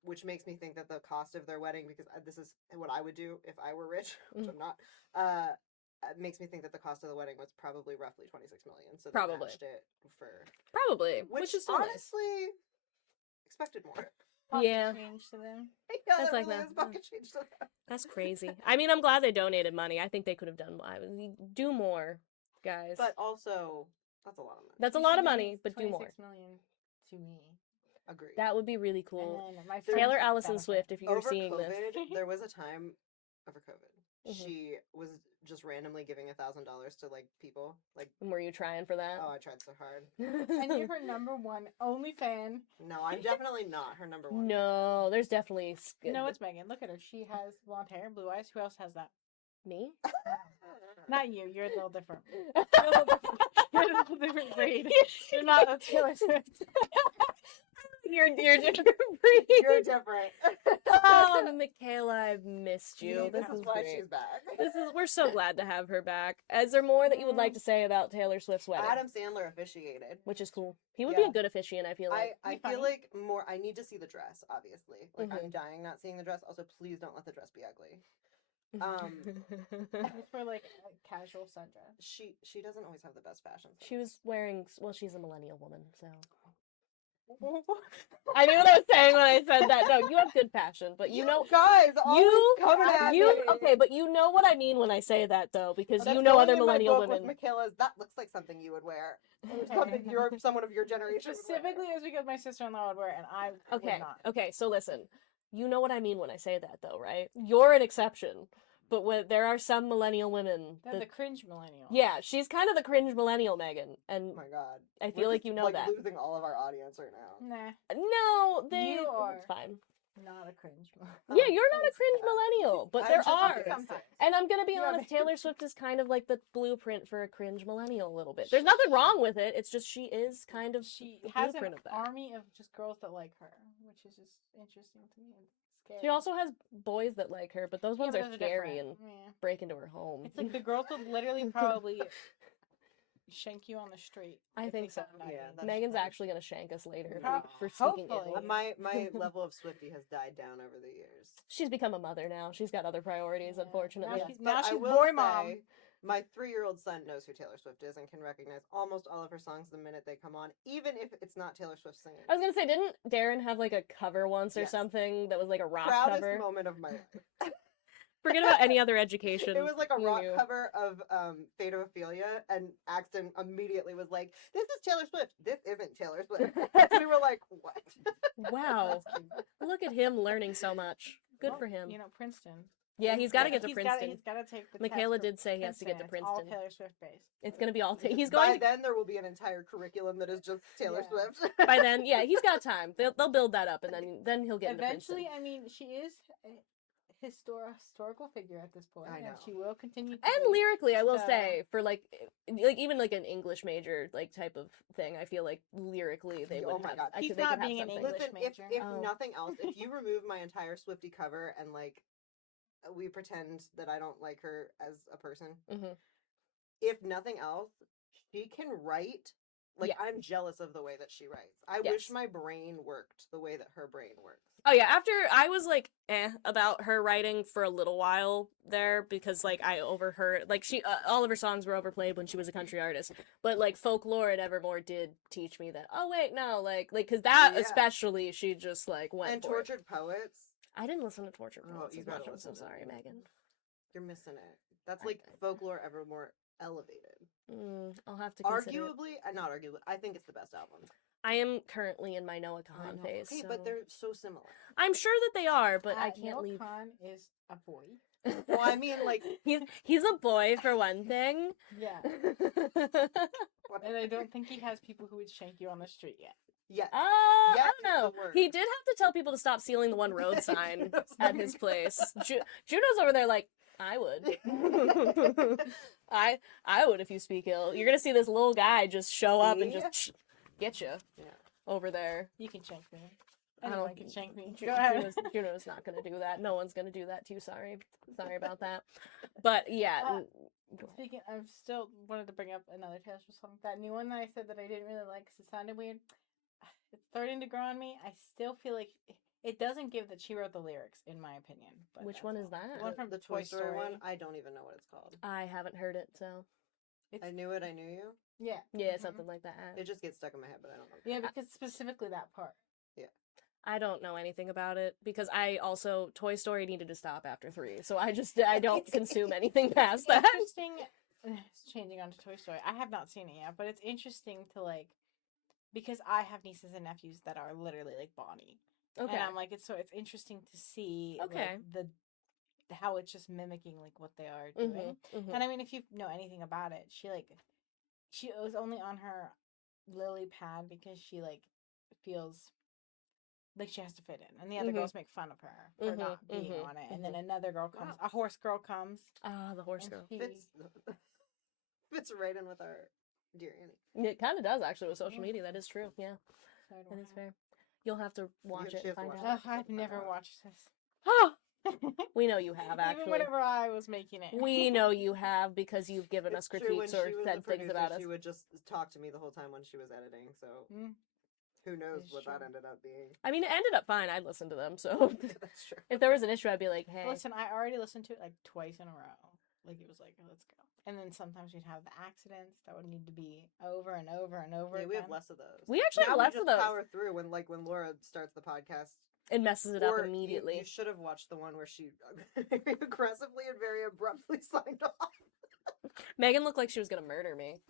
Which makes me think that the cost of their wedding, because this is what I would do if I were rich, which Mhm. I'm not. It makes me think that the cost of the wedding was probably roughly 26 million. So they Probably. matched it for Probably, which is still nice. honestly expected more. Pocket Yeah. change to them. Yeah, That's that like really that. is pocket change to them. That's crazy. I mean, I'm glad they donated money. I think they could have done do more, guys. But also, that's a lot of money. That's a You lot should of money, donate but do more. 26 million to me. Agreed. That would be really cool. And then my Taylor friends Allison benefit. Swift, if you're over seeing COVID, this. there was a time over COVID. Mhm. She was just randomly giving $1,000 to like people. Like, Were you trying for that? oh, I tried so hard. And you're her number one only fan. No, I'm definitely not her number one. No, there's definitely No, it's Megan. Look at her. She has blonde hair, blue eyes. Who else has that? me. Not you. You're a little different. You're a little different, you're a little different breed. You're not a Taylor Swift. You're different breed. You're different. Oh, Michaela, I've missed you. See, This is is why great. she's back. We're so glad to have her back. Is there more that you would like to say about Taylor Swift's wedding? Adam Sandler officiated. Which is cool. He would be Yeah. a good officiant, I feel like. I Funny. feel like more. I need to see the dress. Obviously, like Mhm. I'm dying not seeing the dress. Also, please don't let the dress be ugly. It's for like a casual sundress. She doesn't always have the best fashion sense. She was wearing, well, she's a millennial woman, so. I knew what I was saying when I said that. No, you have good fashion, but you know, guys, always coming at me. okay, but you know what I mean when I say that though, because That's you know going other in my millennial book with women. Michaela's, that looks like something you would wear. Okay. Something someone of your generation would wear. Specifically, it was because my sister-in-law would wear it, and I would Okay, not. okay, so listen, you know what I mean when I say that though, right? You're an exception, but when there are some millennial women. They're the cringe millennial. Yeah, she's kind of the cringe millennial, Megan, and Oh my god. I feel like you know that. Losing all of our audience right now. Nah, No, You are. It's fine. not a cringe. Yeah, you're not a thanks, cringe Dad. millennial, but I'm there just are. like Sometimes. And I'm gonna be You are honest, very- Taylor Swift is kind of like the blueprint for a cringe millennial a little bit. There's nothing wrong with it. It's just she is kind of She the has an blueprint of that. army of just girls that like her, which is just interesting to me. And scary. She also has boys that like her, but those Yeah, ones but are those scary different. and Yeah. break into her home. It's like the girls would literally probably shank you on the street. I if think they so. got nagging. Yeah, that's Megan's true. actually gonna shank us later Pro- for speaking hopefully. ill. My level of Swiftie has died down over the years. She's become a mother now. She's got other priorities, Yeah. unfortunately. Now she's- But I she's will boy say, mom. my 3-year-old son knows who Taylor Swift is and can recognize almost all of her songs the minute they come on, even if it's not Taylor Swift singing. I was gonna say, didn't Darren have like a cover once or Yes. something that was like a rock Proudest cover? moment of my life. Forget about any other education. It was like a you rock knew. cover of Fate of Ophelia, and Axton immediately was like, "This is Taylor Swift. This isn't Taylor Swift." We were like, "What?" Wow. That's cute. Look at him learning so much. Good Well, for him. You know, Princeton. Yeah, he's got to Yeah, get to He's Princeton. He's got to take the Michaela test for did say he has to get to It's all Princeton. Taylor Swift based. It's gonna be all. He's By going to, then, there will be an entire curriculum that is just Taylor Yeah. Swift. by then. Yeah, he's got time. They'll build that up, and then he'll get Eventually, into I mean, she is a historical figure at this point, I know. and she will continue. To Princeton. be. And lyrically, I will So- say, for like even like an English major like type of thing, I feel like lyrically they Oh would my have. God. I He's could, they not could have being an something. English Listen, major. if Oh. nothing else, if you remove my entire Swiftie cover and like we pretend that I don't like her as a person, Mhm. if nothing else, she can write. Like Yes. I'm jealous of the way that she writes. I Yes. wish my brain worked the way that her brain works. Oh yeah, after I was like about her writing for a little while there because like I overheard like she all of her songs were overplayed when she was a country artist, but like Folklore and Evermore did teach me that. Oh wait, no, like because that Yeah. especially she just like went And for it. Tortured Poets, I didn't listen to Torture Oh, Poets you as much. gotta I'm so listen to sorry, it. Megan. you're missing it. That's I- like Folklore Evermore elevated. I'll have to consider it. Arguably, not arguably, I think it's the best album. I am currently in my Noah I Khan know. phase. Okay, so- but they're so similar. I'm sure that they are, but I can't Noah leave. Khan is a boy. Well, I mean, like, he's a boy for one thing. Yeah, what? and I don't think he has people who would shank you on the street yet. Yeah. I Yes don't know. is the word. He did have to tell people to stop stealing the one road sign Juno's at like- his place. Juno's over there like, I would. I would if you speak ill. You're gonna see this little guy just show up and See? just get you Yeah. over there. You can shank me. I don't- Anyone can shank me. Ju- Go ahead. Juno's not gonna do that. No one's gonna do that too. Sorry about that. But yeah, Speaking, I still wanted to bring up another Taylor Swift song. That new one that I said that I didn't really like because it sounded weird. It's starting to grow on me. I still feel like it doesn't give that she wrote the lyrics, in my opinion. But which that's one all. is that? The one from the Toy Story one, I don't even know what it's called. I haven't heard it, so It's, I knew it, I knew you. yeah. yeah, mhm. something like that. It just gets stuck in my head, but I don't know. Yeah, because specifically that part. I don't know anything about it because I also Toy Story needed to stop after 3, so I don't consume anything past that. Interesting. Changing on to Toy Story. I have not seen it yet, but it's interesting to like because I have nieces and nephews that are literally like Bonnie. Okay. And I'm like, it's interesting to see Okay. like how it's just mimicking like what they are doing. Mhm. And I mean, if you know anything about it, she was only on her lily pad because she like feels like she has to fit in, and the other Mhm. girls make fun of her for not being on it. And then another girl comes, a horse girl comes. Ah, the horse and girl. she- Fits right in with our dear Annie. It kind of does actually with social media. That is true. Yeah, so I don't that is know. fair. You'll have to watch Yeah, it she and has to find watch out. it. I've never watched this. Oh, we know you have Even actually. whenever I was making it. We know you have because you've given us It's true, when critiques or she was said the things about producer, us. she would just talk to me the whole time when she was editing. So who knows It's what that true. ended up being. I mean, it ended up fine. I'd listen to them. So That's true. if there was an issue, I'd be like, hey. Listen, I already listened to it like twice in a row. Like it was like, oh, let's go. And then sometimes we'd have the accidents that would need to be over and over and over. Yeah, we have again. less of those. We actually now have less we of just those. power through when Laura starts the podcast. It messes it Or up immediately. You should have watched the one where she very aggressively and very abruptly signed off. Megan looked like she was gonna murder me.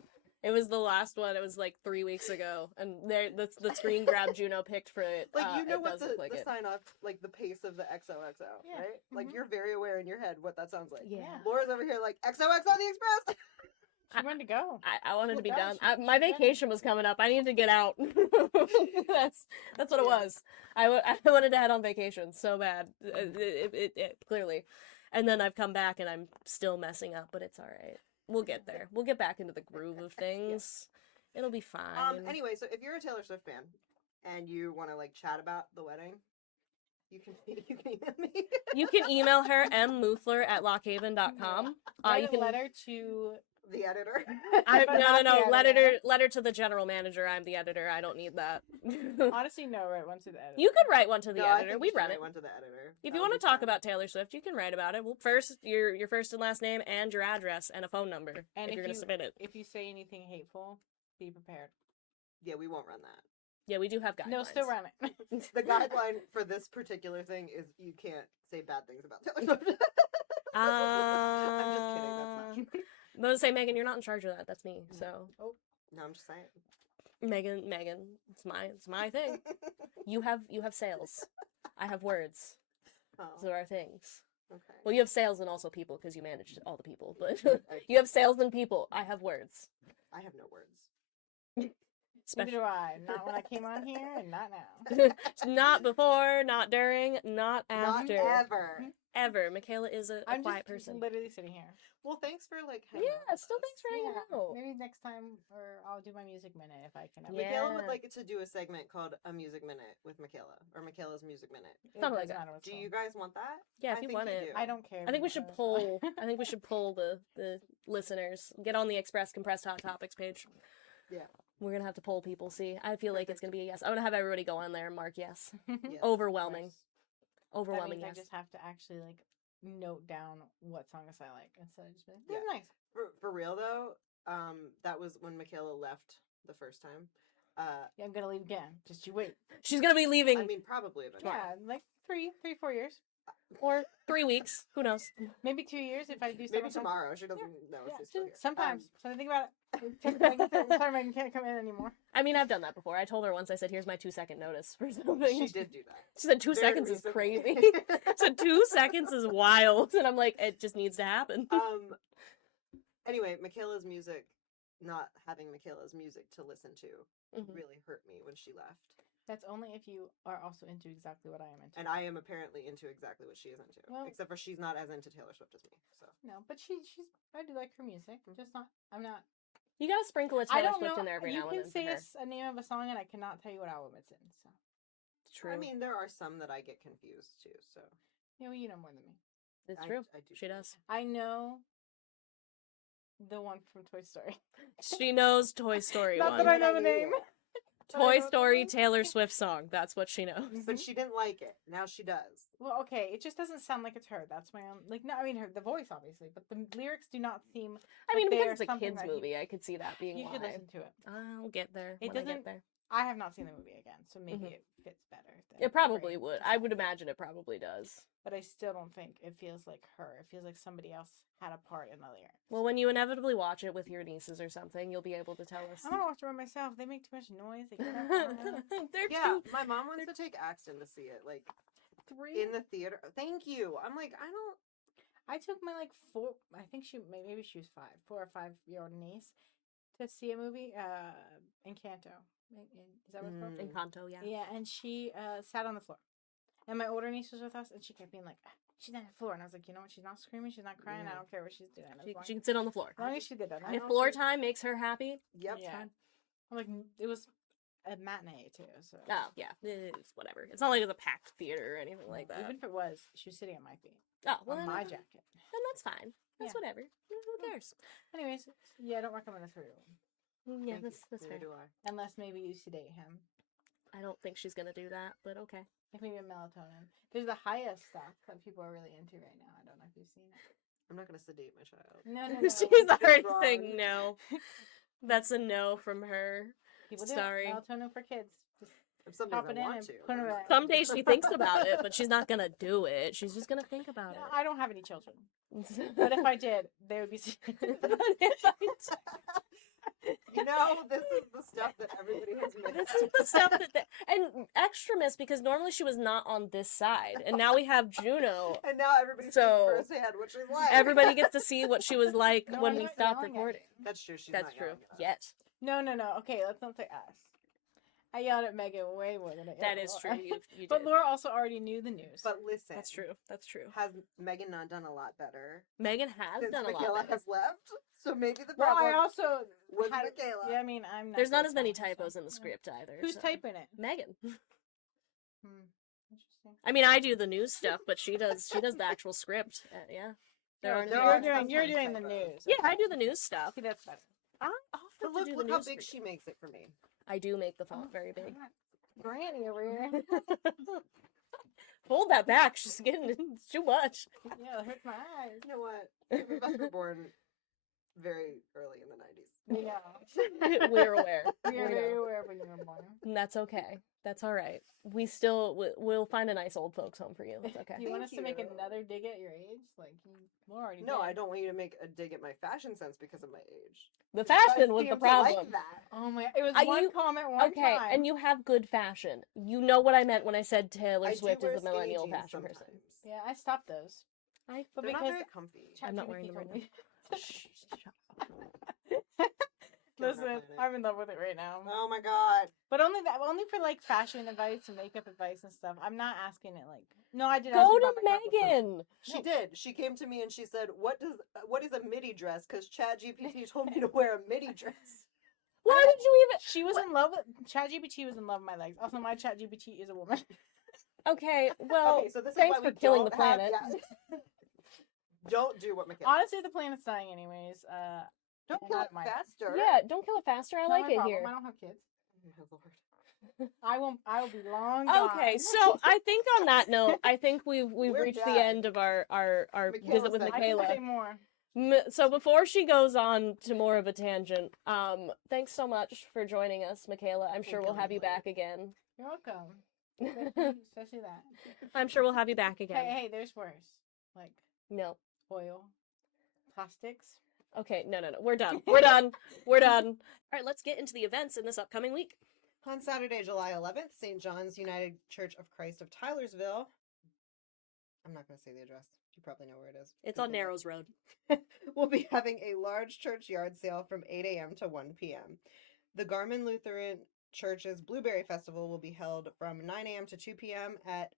It was the last one. It was like 3 weeks ago, and there the screen grab Juno picked for it. Like you know it what does the, look like the it. sign off, like the pace of the XOXO, Yeah. right? Like Mhm. you're very aware in your head what that sounds like. Yeah. Laura's over here like XOXO the Express. She wanted to go. I wanted to be Look done. out, My she's vacation was coming up. I needed to get out. that's what it was. I wanted to head on vacation so bad. It clearly, and then I've come back and I'm still messing up, but it's all right. We'll get there. We'll get back into the groove of things. It'll be fine. Anyway, so if you're a Taylor Swift fan and you want to like chat about the wedding, you can email me. You can email her mmuffler@lockhaven.com. Write You a can letter to The editor. Not no. the Letter to the general manager. I'm the editor. I don't need that. honestly no, right one to the editor. You could write one to the No, I editor. think We you should run write it. one to the editor. If That you would want to be talk fun. about Taylor Swift, you can write about it. Well, first your first and last name and your address and a phone number And if you're gonna submit it. If you say anything hateful, be prepared. Yeah, we won't run that. Yeah, we do have guidelines. No, still run it. The guideline for this particular thing is you can't say bad things about Taylor Swift. I'm just kidding. That's not true. I'm gonna say, Megan, you're not in charge of that. That's me. So No, I'm just saying. Megan, it's my thing. You have sales. I have words. Oh, Those are our things. okay. Well, you have sales and also people because you manage all the people. But you have sales and people. I have words. I have no words. Neither do I. Not when I came on here, and not now. Not before, not during, not after. Not ever. Ever. Michaela is a I'm quiet just person. literally sitting here. Well, thanks for like. hanging Yeah, out with still us. thanks for hanging out. Maybe next time, or I'll do my music minute if I can. ever. Yeah. Michaela would like to do a segment called A Music Minute with Michaela, or Michaela's Music Minute. It Something like doesn't that. matter what's Do on. you guys want that? Yeah, if I you think want it. do. I don't care. I think we should because- poll. I think we should poll the listeners. Get on the Express Compressed Hot Topics page. Yeah. We're gonna have to poll people. See, I feel like it's gonna be a yes. I'm gonna have everybody go on there and mark yes. Yes, Overwhelming. of course. That Overwhelming means I yes. just have to actually like note down what songs I like instead of just being Yeah. that's nice. For real though, that was when Michaela left the first time. Yeah, I'm gonna leave again. Just you wait. She's gonna be leaving I mean, probably eventually. Yeah, like 4 years, or 3 weeks. Who knows? maybe 2 years if I do. Maybe summer tomorrow. She doesn't know Yeah, she's still here. sometimes. So think about it. Sorry, Megan can't come in anymore. I mean, I've done that before. I told her once. I said, "Here's my 2-second notice for something." She did do that. She said 2 Very seconds is recently. crazy. So 2 seconds is wild, and I'm like, it just needs to happen. Anyway, Michaela's music, not having Michaela's music to listen to, Mhm. really hurt me when she left. That's only if you are also into exactly what I am into. And I am apparently into exactly what she is into. Well- Except for she's not as into Taylor Swift as me. So No, but she's. I do like her music. I'm just not. I'm not. You gotta sprinkle a I Taylor don't Swift know. in there every You now and can then. say for her. a name of a song, and I cannot tell you what album it's in. So It's true. I mean, there are some that I get confused too. So you know more than me. It's true. I do She believe does. I know the one from Toy Story. She knows Toy Story Not 1. that I know I the knew name. that. Toy I know the Story name. Taylor Swift song. That's what she knows. But she didn't like it. Now she does. Well, okay, it just doesn't sound like it's her. That's my own. Like, no, I mean the voice, obviously, but the lyrics do not seem. I mean, like because they're it's a something kids that you- movie, I could see that being You should why. listen to it. I'll get there. It when I doesn't- get there. I have not seen the movie again, so maybe Mhm. it fits better. than It probably Brain, would. just I like would it. imagine it probably does. But I still don't think it feels like her. It feels like somebody else had a part in the lyrics. Well, when you inevitably watch it with your nieces or something, you'll be able to tell us. I'm gonna watch it by myself. They make too much noise. They get up on They're Yeah, too. my mom wants to take Axton to see it, like 3. in the theater. Thank you. I'm like, I don't. I took my like 4. I think maybe she was 5, 4 or 5-year-old niece to see a movie. Encanto. Is that what it's called? Mm. Encanto, yeah. Yeah, and she sat on the floor. And my older niece was with us, and she kept being like, she's on the floor. And I was like, you know what? She's not screaming. She's not crying. Yeah. I don't care what she's doing. She can sit on the floor. As long as she did that. I If don't floor think- time makes her happy, Yep. Yeah. I'm like, it was a matinee, too. So oh, yeah, it's whatever. It's not like it's a packed theater or anything like that. Even if it was, she was sitting on my feet. Oh, well, On then, my jacket. then that's fine. That's Yeah. whatever. Who cares? Anyways, yeah, I don't recommend a 3-year-old. Yeah, Thank that's you. fair. Neither do I. Unless maybe you sedate him. I don't think she's gonna do that, but okay. Like maybe a melatonin. There's the highest stuff that people are really into right now. I don't know if you've seen it. I'm not gonna sedate my child. No, no, no. She's already wrong. saying no. That's a no from her. People do it. Sorry. Melatonin for kids. Just If some pop days it I in want and to. put it away. Someday she thinks about it, but she's not gonna do it. She's just gonna think about No, it. I don't have any children. But if I did, they would be. You know, this is the stuff that everybody has missed. This is the stuff that and extra miss because normally she was not on this side, and now we have Juno. And now everybody's So, seeing firsthand what she's like. Everybody gets to see what she was like No, when I'm we not stopped yelling at recording. you. That's true. She's That's not true. yelling at us. Yet No. Okay, let's not say us. I yelled at Megan way more than I yelled that at is Laura. true. You But did. Laura also already knew the news. But listen, That's true. That's true. Has Megan not done a lot better Megan has since done a Michaela lot. better. has left? So maybe the well, problem I also was had, Michaela. Yeah, I mean, I'm not. There's not good as many at spelling, typos so- in the script either. Who's so. typing it? Megan. Interesting. I mean, I do the news stuff, but she does the actual script. Yeah. There are There no- are You're sometimes doing the typos. news. Yeah, I do the news stuff. See, that's better. I But often look, do the look how news big for she you. makes it for me. I do make the font very big. Granny over here. Hold that back. She's getting it's too much. Yeah, it hurts my eyes. You know what? Both were born very early in the 90s. Yeah. We're aware. We We are know. very aware when you were born. And that's okay. That's all right. We still we'll find a nice old folks home for you. That's okay. Do you want us Thank to make you. another dig at your age? Like, you already No, did. I don't want you to make a dig at my fashion sense because of my age. The You guys fashion was seem the to like problem. that. Oh my, it was one You- comment one Okay, time. and you have good fashion. You know what I meant when I said Taylor I do Swift wear is a skinny millennial jeans fashion person. sometimes. Yeah, I stopped those. I But They're not because very comfy. I'm not ChatGPT wearing them told right me. Get on that Listen, planet. I'm in love with it right now. Oh my god. But only for like fashion advice and makeup advice and stuff. I'm not asking it like. No, I did. ask go you to about my purple stuff. Megan. She did. She came to me and she said, "What is a midi dress?" Because ChatGPT told me to wear a midi dress. Why did you even? She was in love with ChatGPT. Was in love with my legs. Also, my ChatGPT is a woman. Okay, well, Okay, so this thanks is why for we killing the don't have- planet. yeah. Don't do what Michaela. Honestly, the planet's dying anyways. Don't and kill I it don't mind. faster. Yeah, don't kill it faster. I Not like my it problem. here. I don't have kids. Oh, Lord. I won't. I will be long gone. Okay, so I think on that note, I think we've We're reached done. the end of our Michaela's visit with done. I can Michaela. say more. So before she goes on to more of a tangent, thanks so much for joining us, Michaela. I'm sure Thank we'll you, have you Michaela. back again. You're welcome. Especially that. I'm sure we'll have you back again. Hey, there's worse. Like No. oil, plastics. Okay, no. We're done. We're done. We're done. All right, let's get into the events in this upcoming week. On Saturday, July 11th, St. John's United Church of Christ of Tylersville. I'm not going to say the address. You probably know where it is. It's on Google it. Narrows Road. We'll be having a large church yard sale from 8 a.m. to 1 p.m. The Garmin Lutheran Church's Blueberry Festival will be held from 9 a.m. to 2 p.m. at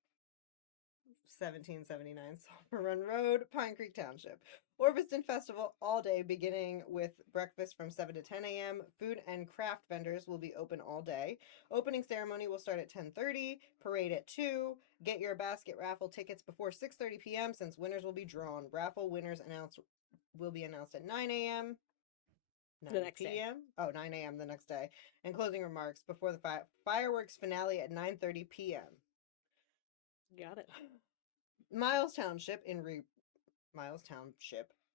1779 Sulphur Run Road, Pine Creek Township. Orviston Festival all day, beginning with breakfast from 7 to 10 a.m. Food and craft vendors will be open all day. Opening ceremony will start at 10:30, parade at 2. Get your basket raffle tickets before 6:30 p.m. since winners will be drawn. Raffle winners will be announced at 9 a.m. The next day. p.m. Oh, 9 a.m. the next day. And closing remarks before the fireworks finale at 9:30 p.m. Got it. Miles Township,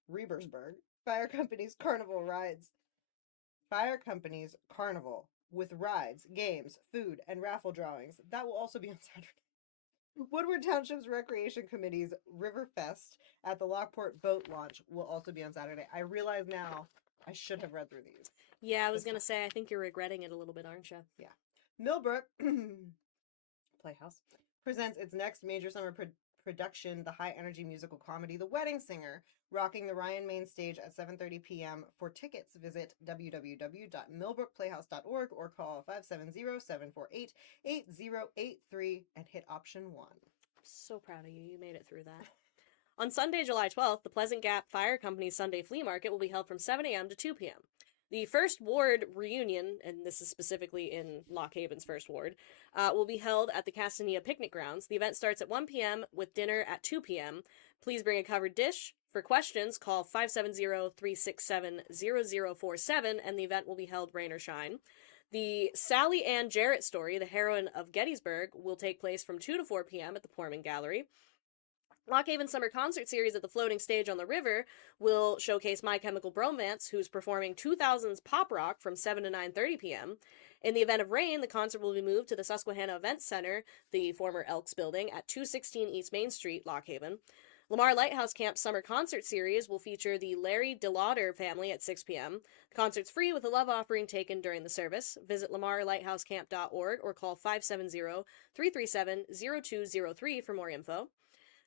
Rebersburg, Fire Company's Carnival with rides, games, food, and raffle drawings. That will also be on Saturday. Woodward Township's Recreation Committee's Riverfest at the Lockport Boat Launch will also be on Saturday. I realize now I should have read through these. Yeah, I was going to say, I think you're regretting it a little bit, aren't you? Yeah. Millbrook Playhouse presents its next major summer production, the high-energy musical comedy The Wedding Singer, rocking the Ryan Main Stage at 7:30 p.m. For tickets, visit www.millbrookplayhouse.org or call 570-748-8083 and hit option 1. So proud of you. You made it through that. On Sunday, July 12th, the Pleasant Gap Fire Company's Sunday Flea Market will be held from 7 a.m. to 2 p.m. The First Ward reunion, and this is specifically in Lock Haven's First Ward, will be held at the Castania Picnic Grounds. The event starts at 1 p.m. with dinner at 2 p.m. Please bring a covered dish. For questions, call 570-367-0047, and the event will be held rain or shine. The Sally Ann Jarrett story, the heroine of Gettysburg, will take place from 2 to 4 p.m. at the Poorman Gallery. Lock Haven Summer Concert Series at the Floating Stage on the River will showcase My Chemical Bromance, who's performing 2000s pop rock from 7 to 9:30 p.m. In the event of rain, the concert will be moved to the Susquehanna Events Center, the former Elks building, at 216 East Main Street, Lock Haven. Lamar Lighthouse Camp's Summer Concert Series will feature the Larry DeLauder family at 6 p.m. The concert's free with a love offering taken during the service. Visit lamarlighthousecamp.org or call 570-337-0203 for more info.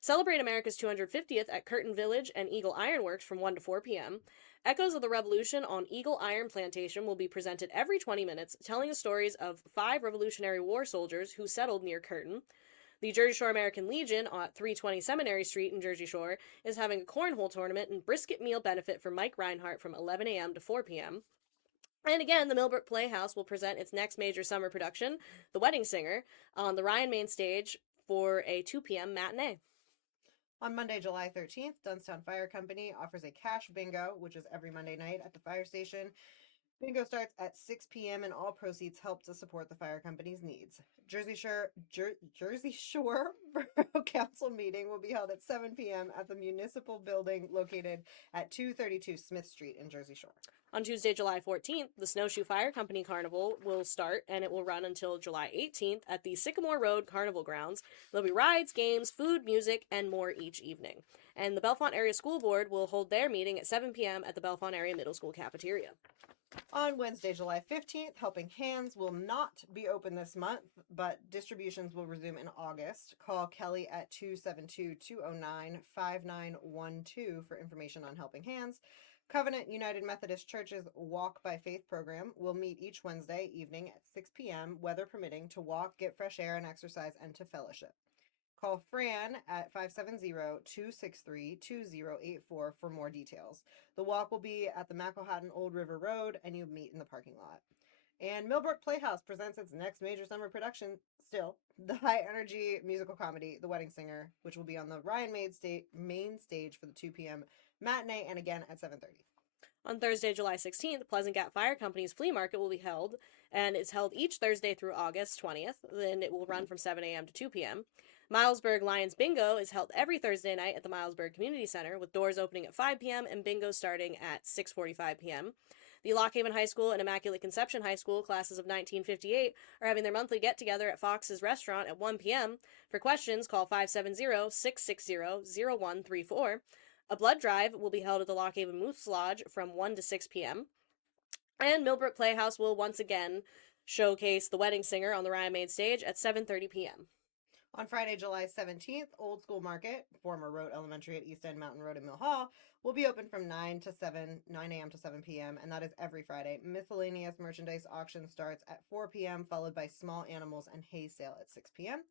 Celebrate America's 250th at Curtin Village and Eagle Ironworks from 1 to 4 p.m. Echoes of the Revolution on Eagle Iron Plantation will be presented every 20 minutes, telling the stories of 5 Revolutionary War soldiers who settled near Curtin. The Jersey Shore American Legion at 320 Seminary Street in Jersey Shore is having a cornhole tournament and brisket meal benefit for Mike Reinhardt from 11 a.m. to 4 p.m. And again, the Millbrook Playhouse will present its next major summer production, The Wedding Singer, on the Ryan Main Stage for a 2 p.m. matinee. On Monday, July 13th, Dunstown Fire Company offers a cash bingo, which is every Monday night at the fire station. Bingo starts at 6 p.m. and all proceeds help to support the fire company's needs. Jersey Shore Borough Council meeting will be held at 7 p.m. at the municipal building located at 232 Smith Street in Jersey Shore. On Tuesday, July 14th, the Snowshoe Fire Company Carnival will start, and it will run until July 18th at the Sycamore Road Carnival Grounds. There'll be rides, games, food, music, and more each evening. And the Bellefonte Area School Board will hold their meeting at 7 p.m. at the Bellefonte Area Middle School cafeteria. On Wednesday, July 15th, Helping Hands will not be open this month, but distributions will resume in August. Call Kelly at 272-209-5912 for information on Helping Hands. Covenant United Methodist Church's Walk by Faith program will meet each Wednesday evening at 6 p.m., weather permitting, to walk, get fresh air and exercise, and to fellowship. Call Fran at 570-263-2084 for more details. The walk will be at the McElhatton Old River Road, and you'll meet in the parking lot. And Millbrook Playhouse presents its next major summer production, still, the high-energy musical comedy, The Wedding Singer, which will be on the Ryan Main Stage for the 2 p.m. matinee and again at 7:30. On Thursday, July 16th, the Pleasant Gap Fire Company's flea market will be held, and it's held each Thursday through August 20th. Then it will run from 7 a.m. to 2 p.m. Milesburg Lions Bingo is held every Thursday night at the Milesburg Community Center, with doors opening at 5 p.m. and bingo starting at 6:45 p.m. The Lock Haven High School and Immaculate Conception High School classes of 1958 are having their monthly get-together at Fox's Restaurant at 1 p.m. For questions, call 570-660-0134. A blood drive will be held at the Lock Haven Moose Lodge from 1 to 6 p.m. And Millbrook Playhouse will once again showcase The Wedding Singer on the Ryan Main Stage at 7:30 p.m. On Friday, July 17th, Old School Market, former Road Elementary at East End Mountain Road in Mill Hall, will be open from 9 a.m. to 7 p.m., and that is every Friday. Miscellaneous merchandise auction starts at 4 p.m., followed by small animals and hay sale at 6 p.m.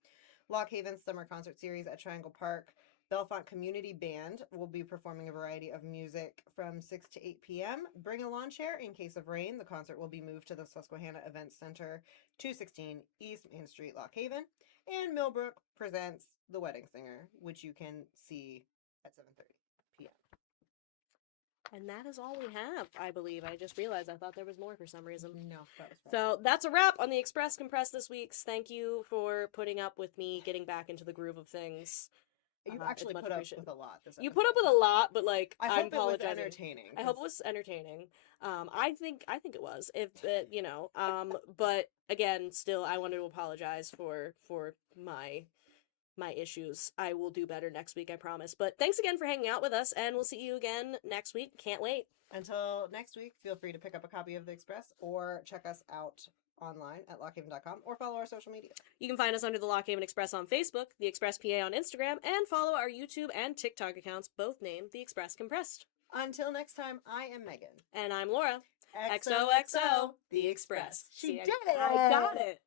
Lock Haven's Summer Concert Series at Triangle Park. Bellefonte Community Band will be performing a variety of music from 6 to 8 p.m. Bring a lawn chair in case of rain. The concert will be moved to the Susquehanna Events Center, 216 East Main Street, Lock Haven. And Millbrook presents The Wedding Singer, which you can see at 7:30 p.m. And that is all we have, I believe. I just realized I thought there was more for some reason. No, that was fine. So that's a wrap on the Express Compress this week. Thank you for putting up with me getting back into the groove of things. You It's actually much put up appreciated. with a lot this You put up episode. with a lot, but like I I'm hope it was apologizing. entertaining. I hope it 'cause- was entertaining. I think it was. If you know, but again, still, I wanted to apologize for my issues. I will do better next week, I promise. But thanks again for hanging out with us, and we'll see you again next week. Can't wait. Until next week, feel free to pick up a copy of The Express or check us out online at lockhaven.com or follow our social media. You can find us under the Lockhaven Express on Facebook, the Express PA on Instagram, and follow our YouTube and TikTok accounts, both named The Express Compressed. Until next time, I am Megan. And I'm Laura. XOXO, The Express. See, She did it! I got it.